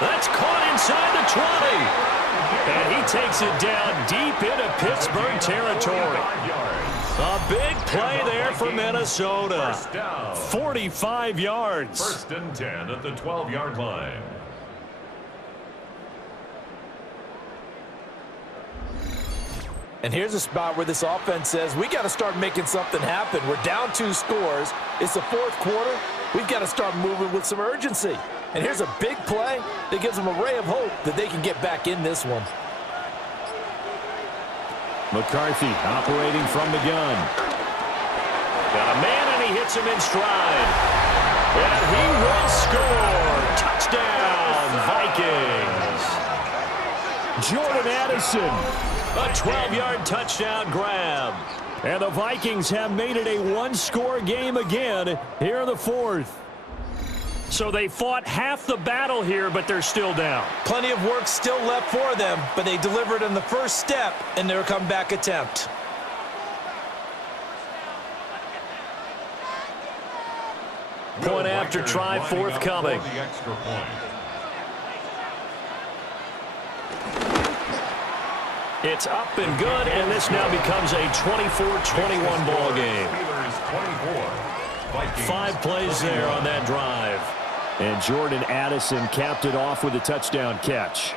That's caught inside the 20. And he takes it down deep into Pittsburgh territory. A big play there for Minnesota. 45 yards. First and 10 at the 12-yard line. And here's a spot where this offense says, we got to start making something happen. We're down 2 scores. It's the 4th quarter. We've got to start moving with some urgency. And here's a big play that gives them a ray of hope that they can get back in this one. McCarthy operating from the gun. Got a man, and he hits him in stride. And he will score. Touchdown, Vikings. Jordan Addison. A 12-yard touchdown grab. And the Vikings have made it a one-score game again here in the 4th. So they fought half the battle here, but they're still down. Plenty of work still left for them, but they delivered in the first step in their comeback attempt. Point after try forthcoming. It's up and good, and this now becomes a 24-21 ball game. 5 plays there on that drive. And Jordan Addison capped it off with a touchdown catch.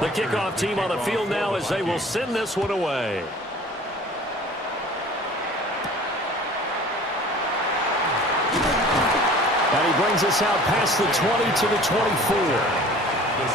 The kickoff team on the field now as they will send this one away. And he brings us out past the 20 to the 24.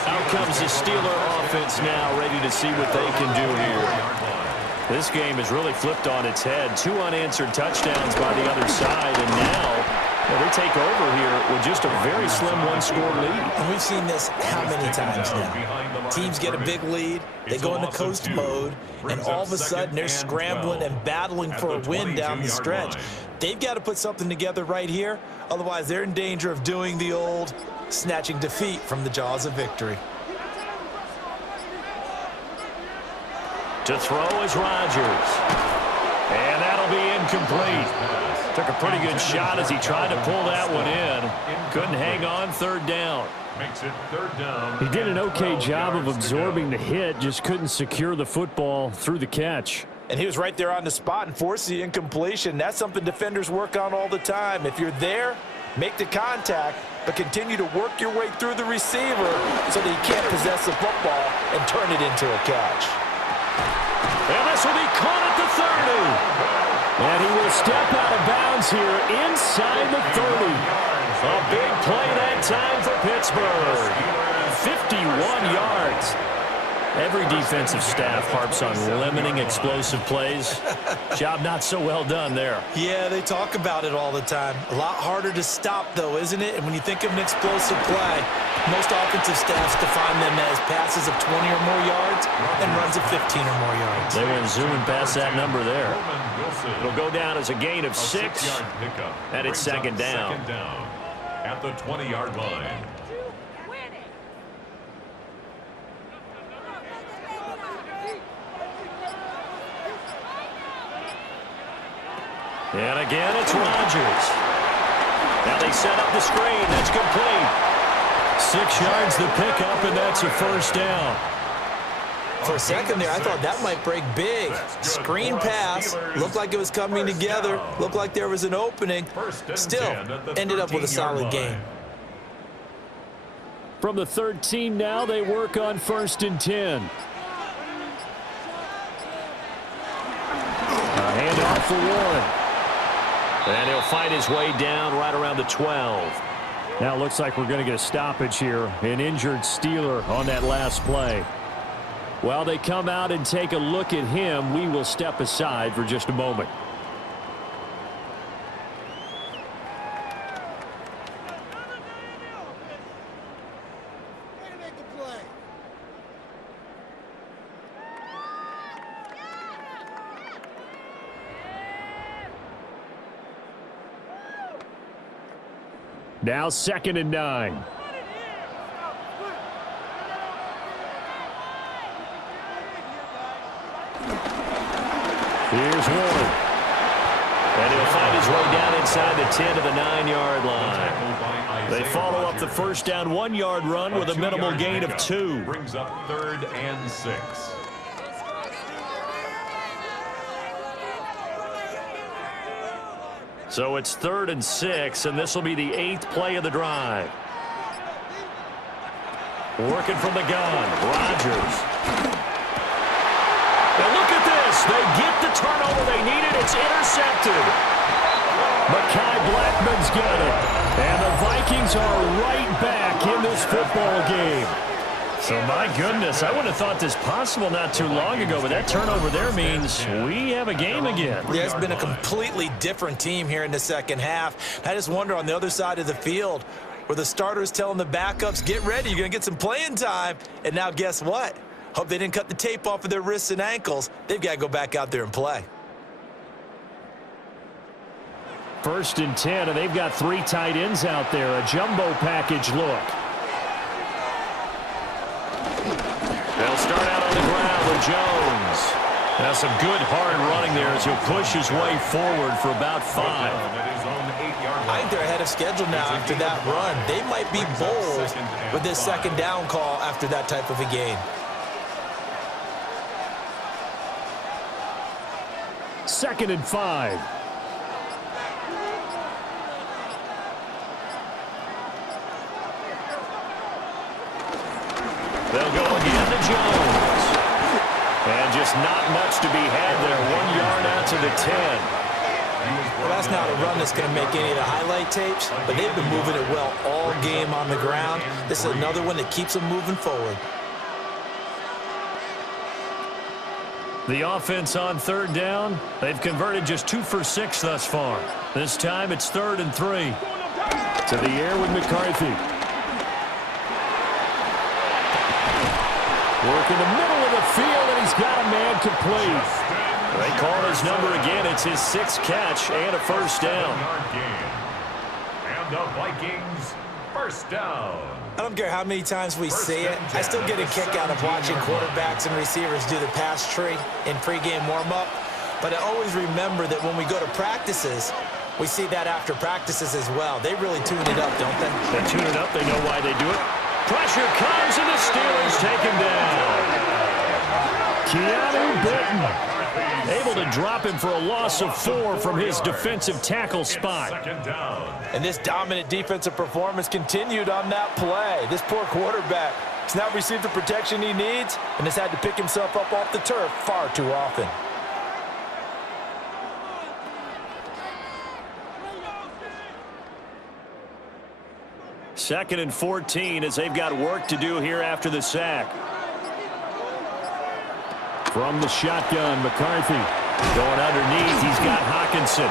Out comes the Steeler offense now, ready to see what they can do here. This game is really flipped on its head. 2 unanswered touchdowns by the other side, and now they take over here with just a very slim one-score lead. And we've seen this how many times now? Teams get a big lead, they go into coast mode, and all of a sudden they're scrambling and battling for a win down the stretch. They've got to put something together right here, otherwise they're in danger of doing the old snatching defeat from the jaws of victory. To throw is Rodgers. And that'll be incomplete. Took a pretty good shot as he tried to pull that one in. Couldn't hang on, 3rd down. Makes it 3rd down. He did an okay job of absorbing the hit, just couldn't secure the football through the catch. And he was right there on the spot and forced the incompletion. That's something defenders work on all the time. If you're there, make the contact, but continue to work your way through the receiver so that he can't possess the football and turn it into a catch. And this will be caught at the 30. And he will step out of bounds here inside the 30. A big play that time for Pittsburgh. 51 yards. Every defensive staff harps on limiting explosive plays. Job not so well done there. Yeah, they talk about it all the time. A lot harder to stop, though, isn't it? And when you think of an explosive play, most offensive staffs define them as passes of 20 or more yards and runs of 15 or more yards. They went zooming past that number there. It'll go down as a gain of 6, and it's 2nd down. At the 20-yard line. And again, it's Rodgers. Now they set up the screen. That's complete. 6 yards the pickup, and that's a 1st down. For a second there, I thought that might break big. Screen pass. Looked like it was coming together. Looked like there was an opening. Still, ended up with a solid game. From the 13 now, they work on 1st and 10. A handoff for Warren. And he'll find his way down right around the 12. Now it looks like we're going to get a stoppage here. An injured Steeler on that last play. While they come out and take a look at him, we will step aside for just a moment. Now 2nd and 9. Here's Warren. And he'll find his way down inside the 10 to the 9-yard line. They follow up the first down 1-yard run with a minimal gain of 2. Brings up 3rd and 6. So it's 3rd and 6, and this will be the 8th play of the drive. Working from the gun, Rodgers. Now look at this. They get the turnover they needed. It's intercepted. Mekhi Blackman's got it. And the Vikings are right back in this football game. So, my goodness, I wouldn't have thought this possible not too long ago, but that turnover there means we have a game again. Yeah, it's been a completely different team here in the second half. I just wonder on the other side of the field where the starters telling the backups, get ready, you're going to get some playing time. And now guess what? Hope they didn't cut the tape off of their wrists and ankles. They've got to go back out there and play. 1st and 10, and they've got 3 tight ends out there. A jumbo package look. They'll start out on the ground with Jones. Now some good hard running there as he'll push his way forward for about 5. I think they're ahead of schedule now after that run. They might be bold with this 2nd down call after that type of a game. 2nd and 5. They'll go again to Jones. And just not much to be had there. 1 yard out to the 10. Well, that's not a run that's going to make any of the highlight tapes, but they've been moving it well all game on the ground. This is another one that keeps them moving forward. The offense on 3rd down. They've converted just 2 for 6 thus far. This time it's 3rd and 3. To the air with McCarthy. Working the middle of the field, and he's got a man complete. They call his number again. It's his 6th catch and a 1st down. And the Vikings, 1st down. I don't care how many times we see it. I still get a kick out of watching quarterbacks and receivers do the pass tree in pregame warm-up. But I always remember that when we go to practices, we see that after practices as well. They really tune it up, don't they? They tune it up. They know why they do it. Pressure comes, and the Steelers take him down. Keanu Benton able to drop him for a loss of 4 from his defensive tackle spot. And this dominant defensive performance continued on that play. This poor quarterback has not received the protection he needs and has had to pick himself up off the turf far too often. Second and 14 as they've got work to do here after the sack. From the shotgun, McCarthy. Going underneath, he's got Hockenson.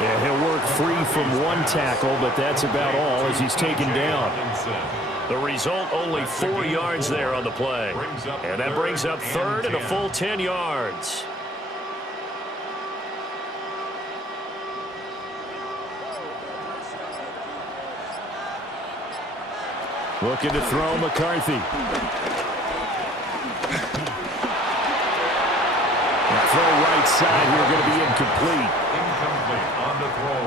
Yeah, he'll work free from 1 tackle, but that's about all as he's taken down. The result, only 4 yards there on the play. And that brings up 3rd and a full 10 yards. Looking to throw McCarthy. Throw right side here going to be incomplete.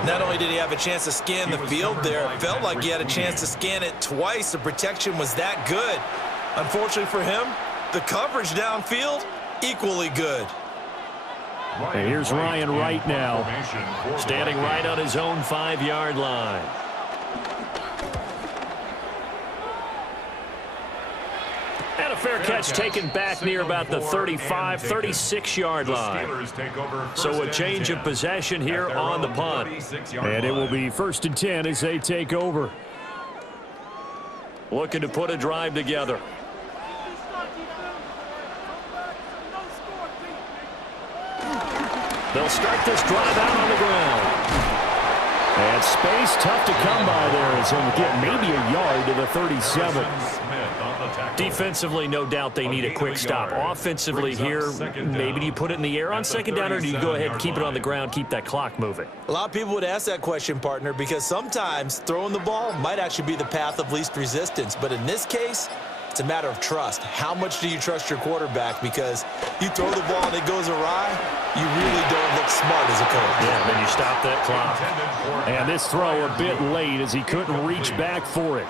Not only did he have a chance to scan the field there, it felt like he had a chance to scan it twice. The protection was that good. Unfortunately for him, the coverage downfield, equally good. And here's Ryan Wright now. Standing right on his own 5-yard line. And a fair catch taken back near about the 35, 36-yard line. So a change of possession here on the punt. And it will be 1st and 10 as they take over. Looking to put a drive together. They'll start this drive out on the ground. And space tough to come by there as he'll get maybe a yard to the 37. Defensively, no doubt they need a quick stop. Offensively here, maybe do you put it in the air on 2nd down, or do you go ahead and keep it on the ground, keep that clock moving? A lot of people would ask that question, partner, because sometimes throwing the ball might actually be the path of least resistance. But in this case, it's a matter of trust. How much do you trust your quarterback? Because you throw the ball and it goes awry, you really don't look smart as a coach. Yeah, then you stop that clock. And this throw a bit late as he couldn't reach back for it.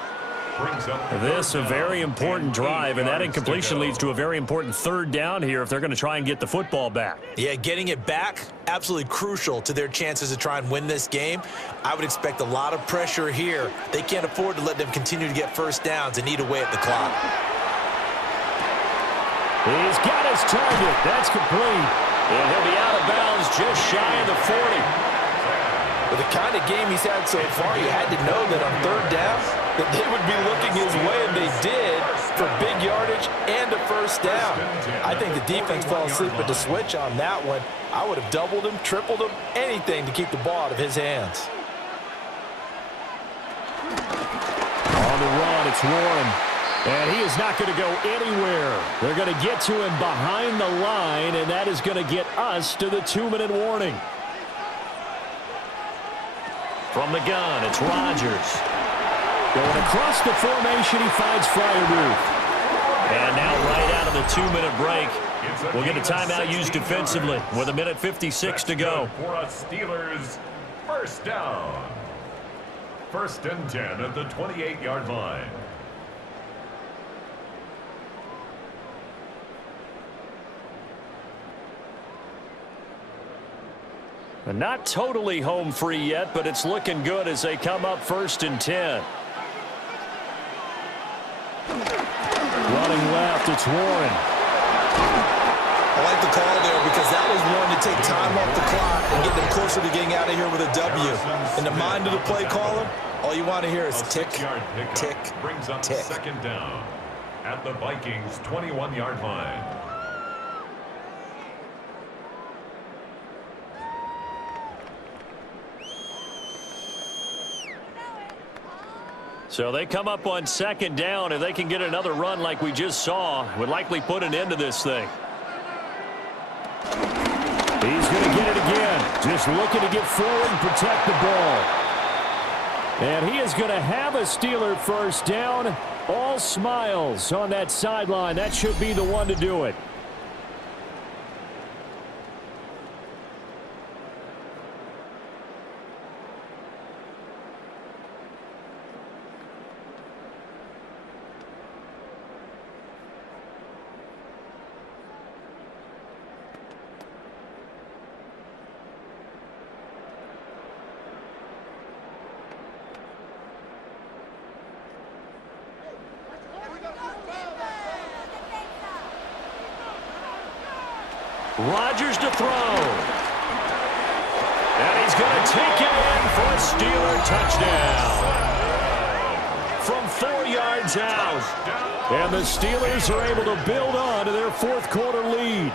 This a very important drive, and that incompletion leads to a very important third down here if they're going to try and get the football back. Yeah, getting it back, absolutely crucial to their chances to try and win this game. I would expect a lot of pressure here. They can't afford to let them continue to get first downs and eat away at the clock. He's got his target. That's complete. And he'll be out of bounds just shy of the 40. With the kind of game he's had so far, you had to know that on third down that they would be looking his way, and they did, for big yardage and a first down. I think the defense fell asleep at the switch on that one. I would have doubled him, tripled him, anything to keep the ball out of his hands. On the run, it's Warren. And he is not going to go anywhere. They're going to get to him behind the line, and that is going to get us to the 2-minute warning. From the gun, it's Rodgers. Going across the formation, he finds Freiermuth. And now right out of the 2-minute break, we'll get a timeout used defensively with 1:56 to go. For a Steelers first down. 1st and 10 at the 28-yard line. Not totally home free yet, but it's looking good as they come up 1st and 10. Running left, it's Warren. I like the call there because that was one to take time off the clock and get them closer to getting out of here with a W. In the mind of the play caller, all you want to hear is tick, tick, brings up tick. 2nd down at the Vikings 21-yard line. So they come up on 2nd down. If they can get another run like we just saw, would likely put an end to this thing. He's going to get it again. Just looking to get forward and protect the ball. And he is going to have a Steeler first down. All smiles on that sideline. That should be the one to do it. Rodgers to throw. And he's going to take it in for a Steeler touchdown. From 4 yards out. And the Steelers are able to build on to their 4th quarter lead.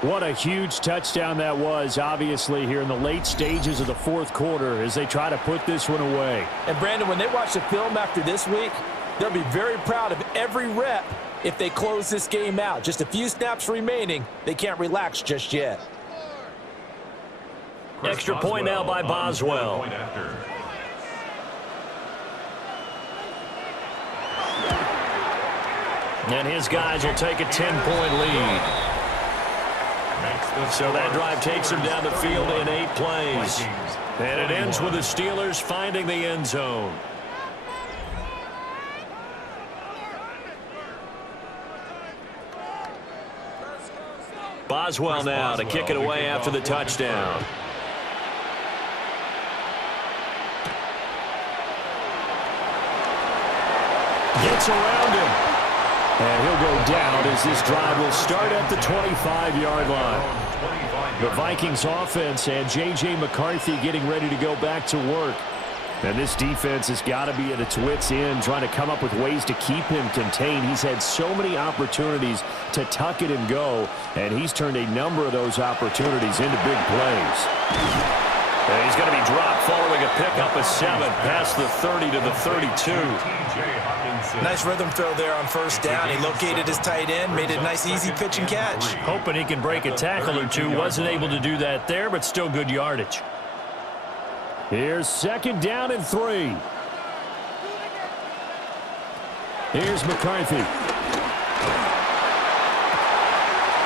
What a huge touchdown that was, obviously, here in the late stages of the 4th quarter as they try to put this one away. And, Brandon, when they watch the film after this week, they'll be very proud of every rep if they close this game out. Just a few snaps remaining. They can't relax just yet. Extra point now by Boswell. And his guys will take a 10-point lead. So that drive takes them down the field in 8 plays. And it ends with the Steelers finding the end zone. Boswell now to kick it away after the touchdown. Gets around him. And he'll go down as this drive will start at the 25-yard line. The Vikings offense and J.J. McCarthy getting ready to go back to work. And this defense has got to be at its wits' end, trying to come up with ways to keep him contained. He's had so many opportunities to tuck it and go, and he's turned a number of those opportunities into big plays. And he's going to be dropped following a pickup of 7 past the 30 to the 32. Nice rhythm throw there on 1st down. He located his tight end, made a nice easy pitch and catch. Hoping he can break a tackle or two. Wasn't able to do that there, but still good yardage. Here's 2nd down and 3. Here's McCarthy.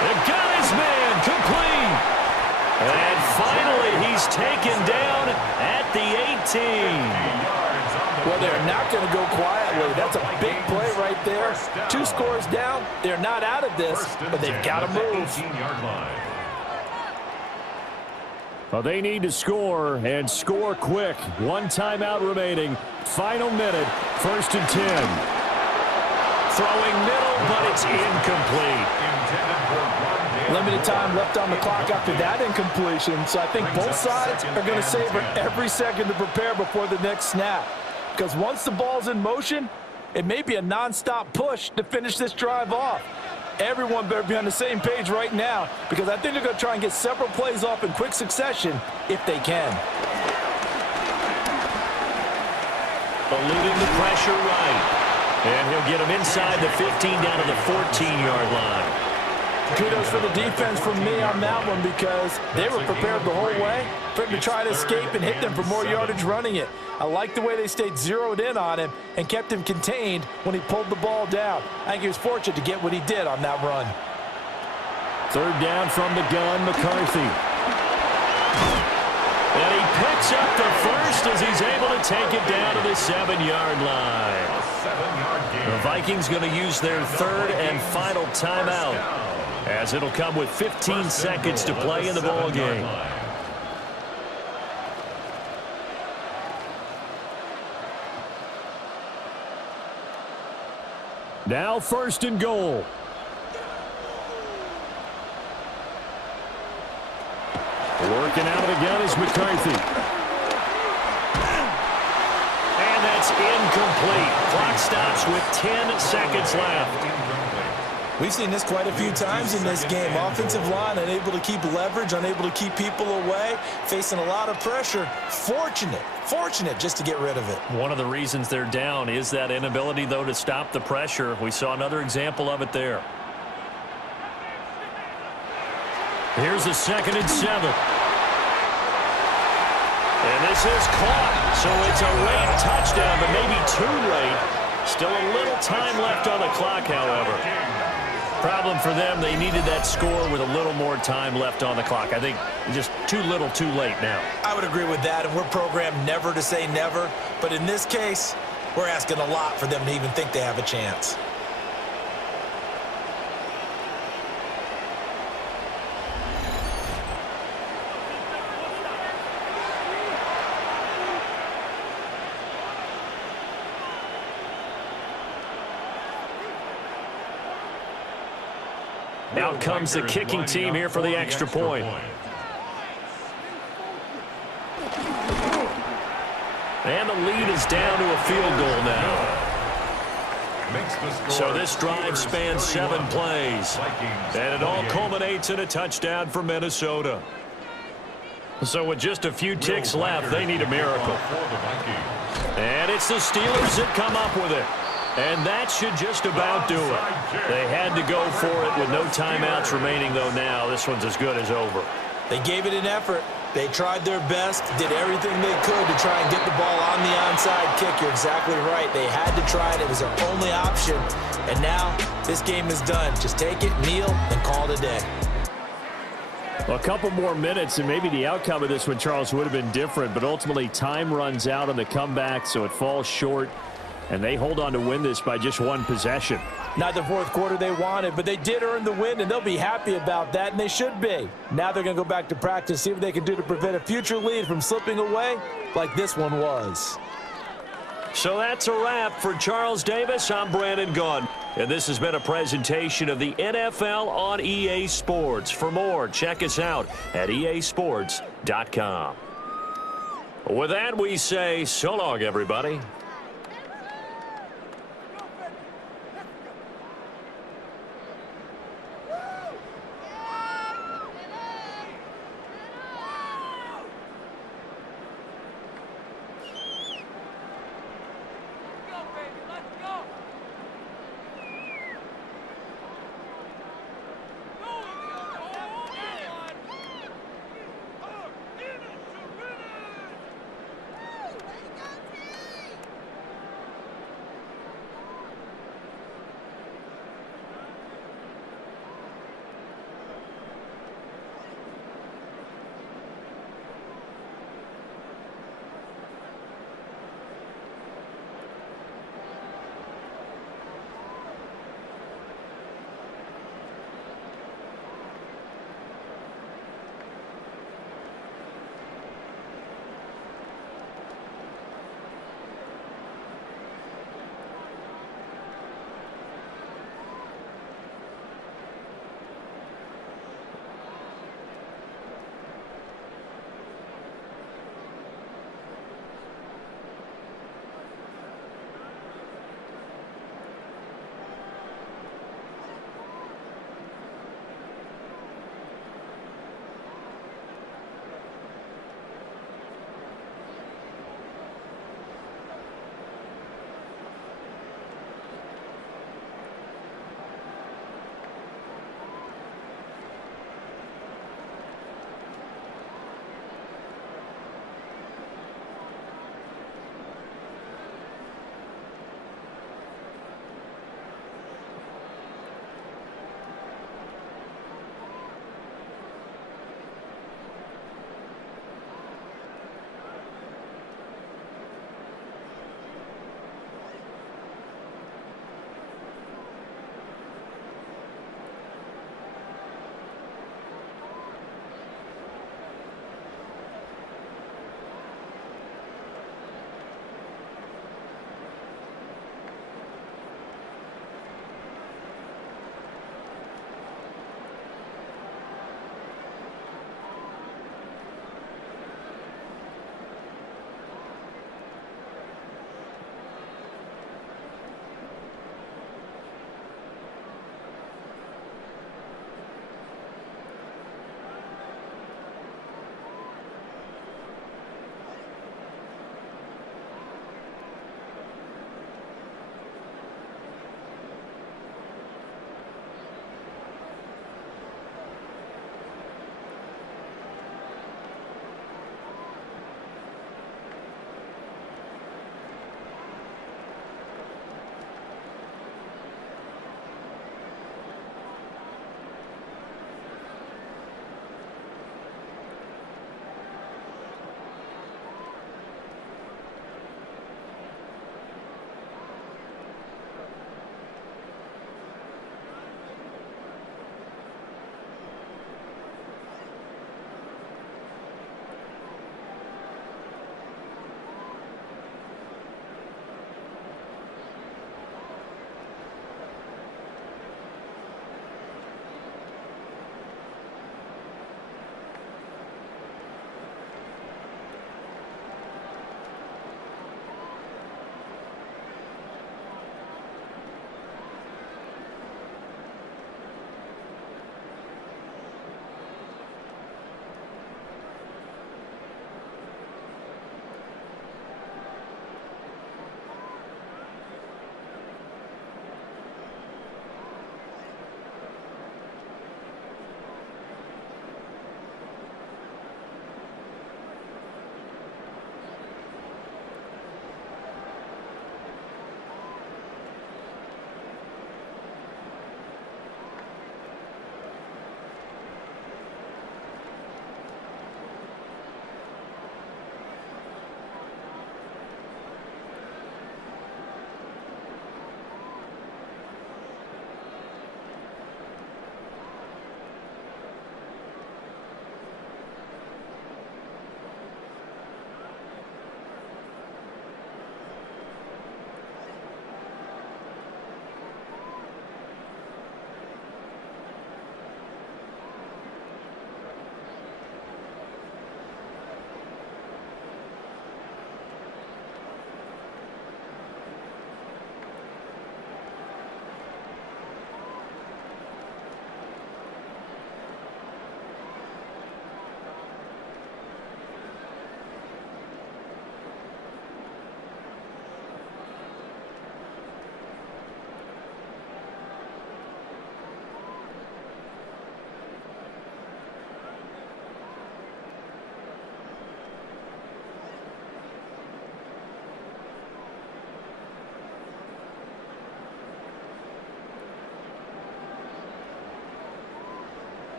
They've got his man complete. And finally, he's taken down at the 18. Well, they're not going to go quietly. That's a big play right there. 2 scores down. They're not out of this, but they've got to move. Well, they need to score, and score quick. 1 timeout remaining. Final minute, 1st and 10. Throwing middle, but it's incomplete. Limited time left on the clock after that incompletion, so I think both sides are going to savor every second to prepare before the next snap. Because once the ball's in motion, it may be a nonstop push to finish this drive off. Everyone better be on the same page right now, because I think they're going to try and get several plays off in quick succession if they can. Eluding the pressure right. And he'll get him inside the 15 down to the 14-yard line. Kudos for the defense from me on that one, because they were prepared the whole way for him to try to escape and hit them for more yardage running it. I like the way they stayed zeroed in on him and kept him contained when he pulled the ball down. I think he was fortunate to get what he did on that run. 3rd down from the gun, McCarthy. And he picks up the first as he's able to take it down to the 7-yard line. The Vikings going to use their 3rd and final timeout, as it'll come with 15 seconds to play in the ball game. Now 1st and goal. Working out of the gun is McCarthy. And that's incomplete. Clock stops with 10 seconds left. We've seen this quite a few times in this game. Offensive line unable to keep leverage, unable to keep people away, facing a lot of pressure. Fortunate just to get rid of it. One of the reasons they're down is that inability, though, to stop the pressure. We saw another example of it there. Here's a 2nd and 7. And this is caught. So it's a late touchdown, but maybe too late. Still a little time left on the clock, however. Problem for them, they needed that score with a little more time left on the clock. I think just too little, too late now. I would agree with that, and we're programmed never to say never. But in this case, we're asking a lot for them to even think they have a chance. Out comes the kicking team here for the extra point. And the lead is down to a field goal now. So this drive spans 7 plays. And it all culminates in a touchdown for Minnesota. So with just a few ticks left, they need a miracle. And it's the Steelers that come up with it. And that should just about do it. They had to go for it with no timeouts remaining, though now. This one's as good as over. They gave it an effort. They tried their best, did everything they could to try and get the ball on the onside kick. You're exactly right. They had to try it. It was their only option. And now this game is done. Just take it, kneel, and call it a day. Well, a couple more minutes, and maybe the outcome of this one, Charles, would have been different. But ultimately, time runs out on the comeback, so it falls short. And they hold on to win this by just 1 possession. Not the 4th quarter they wanted, but they did earn the win, and they'll be happy about that, and they should be. Now they're going to go back to practice, see what they can do to prevent a future lead from slipping away like this one was. So that's a wrap for Charles Davis. I'm Brandon Gaudin. And this has been a presentation of the NFL on EA Sports. For more, check us out at easports.com. With that, we say so long, everybody.